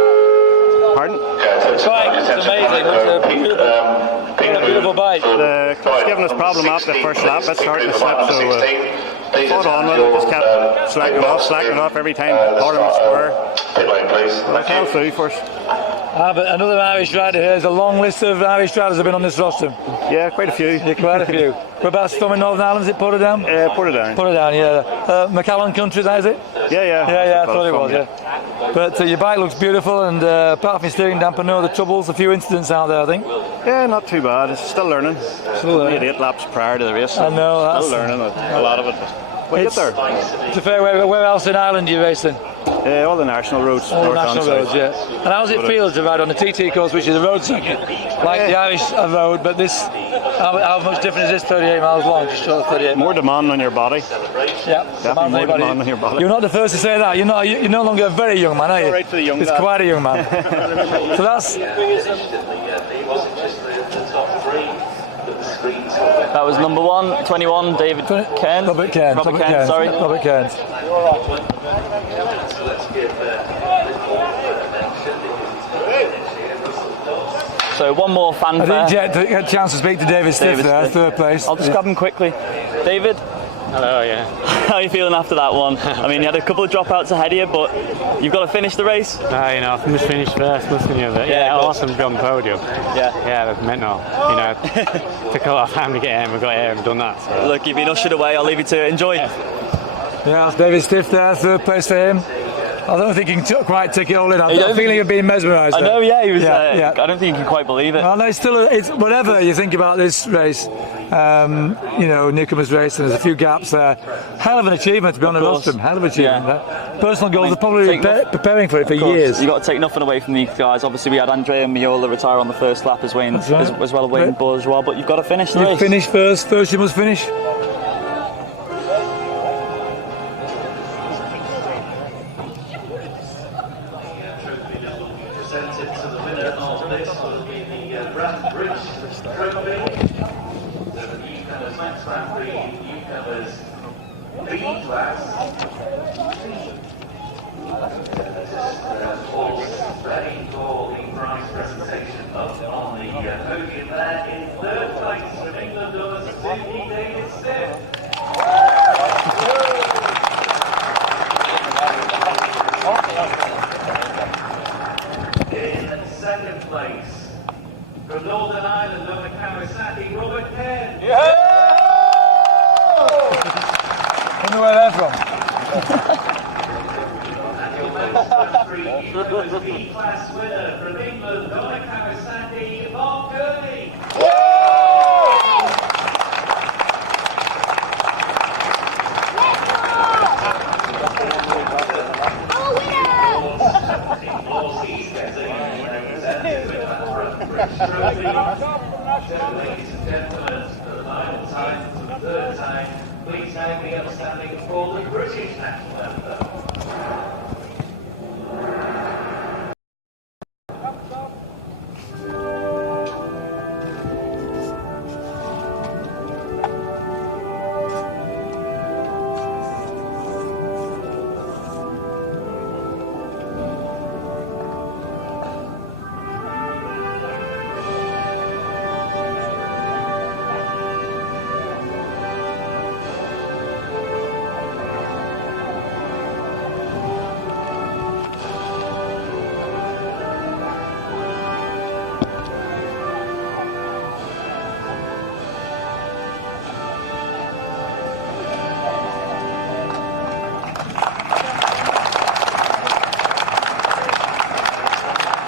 Pardon? It's amazing. It's a beautiful bike. The club's given us a problem after the first lap. It's starting to slip, so fought on with it. Just kept slacking off every time. Hard on the square. But I came through first. But another Irish rider here. There's a long list of Irish riders have been on this roster. Yeah, quite a few. Yeah, quite a few. Whereabouts from in Northern Ireland? Is it Portadown? Portadown. Portadown, yeah. Macallan country, that is it? Yeah, I thought it was, yeah. But your bike looks beautiful, and apart from your steering damper, no other troubles. A few incidents out there, I think. Yeah, not too bad. It's still learning. Made 8 laps prior to the race. So I know. Still learning a lot of it. We'll get there. To fair, where else in Ireland do you race then? All the national roads. All the national roads, yeah. And how's it feel to ride on the TT course, which is a road circuit, like the Irish road, but this, how much different is this 38 miles long? Just short of 38 More demand on your body. Yeah, more demand on your body. You're not the first to say that. You're no longer a very young man, are you? Right for the young It's lad. quite a young man. So that's... That was number 1, 21, David Cairns. Robert Cairns. Sorry. Robert Cairns. So one more fanfare. I didn't get a chance to speak to David Stiff there, third place. I'll just grab him quickly. David? Hello, yeah. How are you feeling after that one? I mean, you had a couple of dropouts ahead of you, but you've got to finish the race. You know, I just finished first, mustn't you? But yeah, awesome to be on the podium. Yeah, that's mental. You know, took a lot of time to get here, and we got here and done that. So. Look, you've been ushered away. I'll leave you to it. Enjoy. Yeah, that's David Stiff there, third place for him. I don't think he can quite take it all in. I'm feeling you're being mesmerised. I know, yeah, he was. I don't think you can quite believe it. Well, no, it's whatever you think about this race. You know, Newcomers Race, and there's a few gaps there. Hell of an achievement to be on the roster. Hell of an achievement. Yeah. Personal goals are probably preparing for it for years. You've got to take nothing away from these guys. Obviously, we had Andrea Miola retire on the first lap as well as Wayne Bull as well. But you've got to finish the race. You finish first. First, you must finish. Presented to the winner of this will be the Grand Prix Trophy. The Newcomers Manx Grand Prix Newcomers B class. All ready for the prize presentation up on the podium there in third place from England number 2, David Stiff. In second place, from Northern Ireland over Kawasaki, Robert Cairns. Wonder where they're from. And your Manx Grand Prix Newcomers B-class winner from England over Kawasaki, Mark Gurney. Ladies and gentlemen, for the final time, for the third time, please now be upstanding for the British national anthem.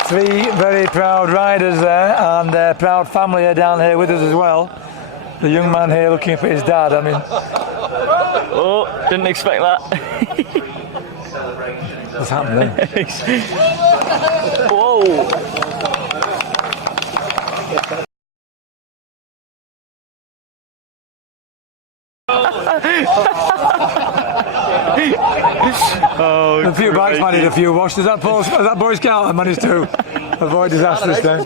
Three very proud riders there, and their proud family are down here with us as well. The young man here looking for his dad, I mean. Oh, didn't expect that. What's happening? Whoa! A few bikes might need a few washes. Is that Boy Scout that managed to avoid disaster this time?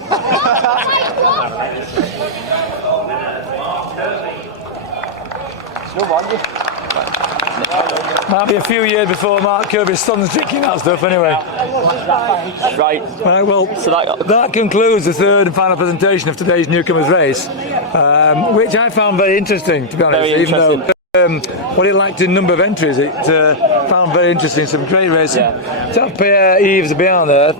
Might be a few years before Mark Kirby's son's drinking that stuff anyway. Right. Right, well, so that concludes the third and final presentation of today's Newcomers Race, which I found very interesting, to be honest. Very interesting. what it lacked in number of entries. It found very interesting, some great racing. To have Pierre Yves behind there,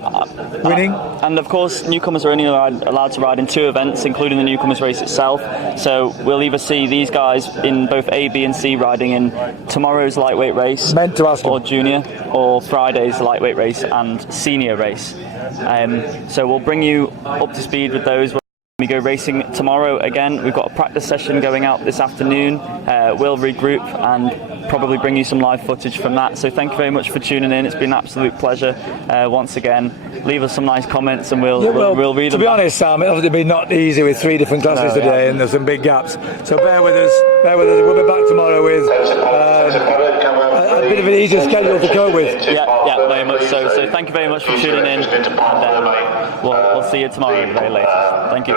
winning. And of course, newcomers are only allowed to ride in 2 events, including the Newcomers Race itself. So we'll either see these guys in both A, B and C riding in tomorrow's lightweight race, or junior, or Friday's lightweight race and senior race. So we'll bring you up to speed with those. We go racing tomorrow again. We've got a practice session going out this afternoon. We'll regroup and probably bring you some live footage from that. So thank you very much for tuning in. It's been an absolute pleasure once again. Leave us some nice comments and we'll read them. To be honest, Sam, it'll be not easy with 3 different classes today, and there's some big gaps. So bear with us. We'll be back tomorrow with a bit of an easier schedule to cope with. Yeah, very much so. So thank you very much for tuning in, and we'll see you tomorrow at the very latest. Thank you.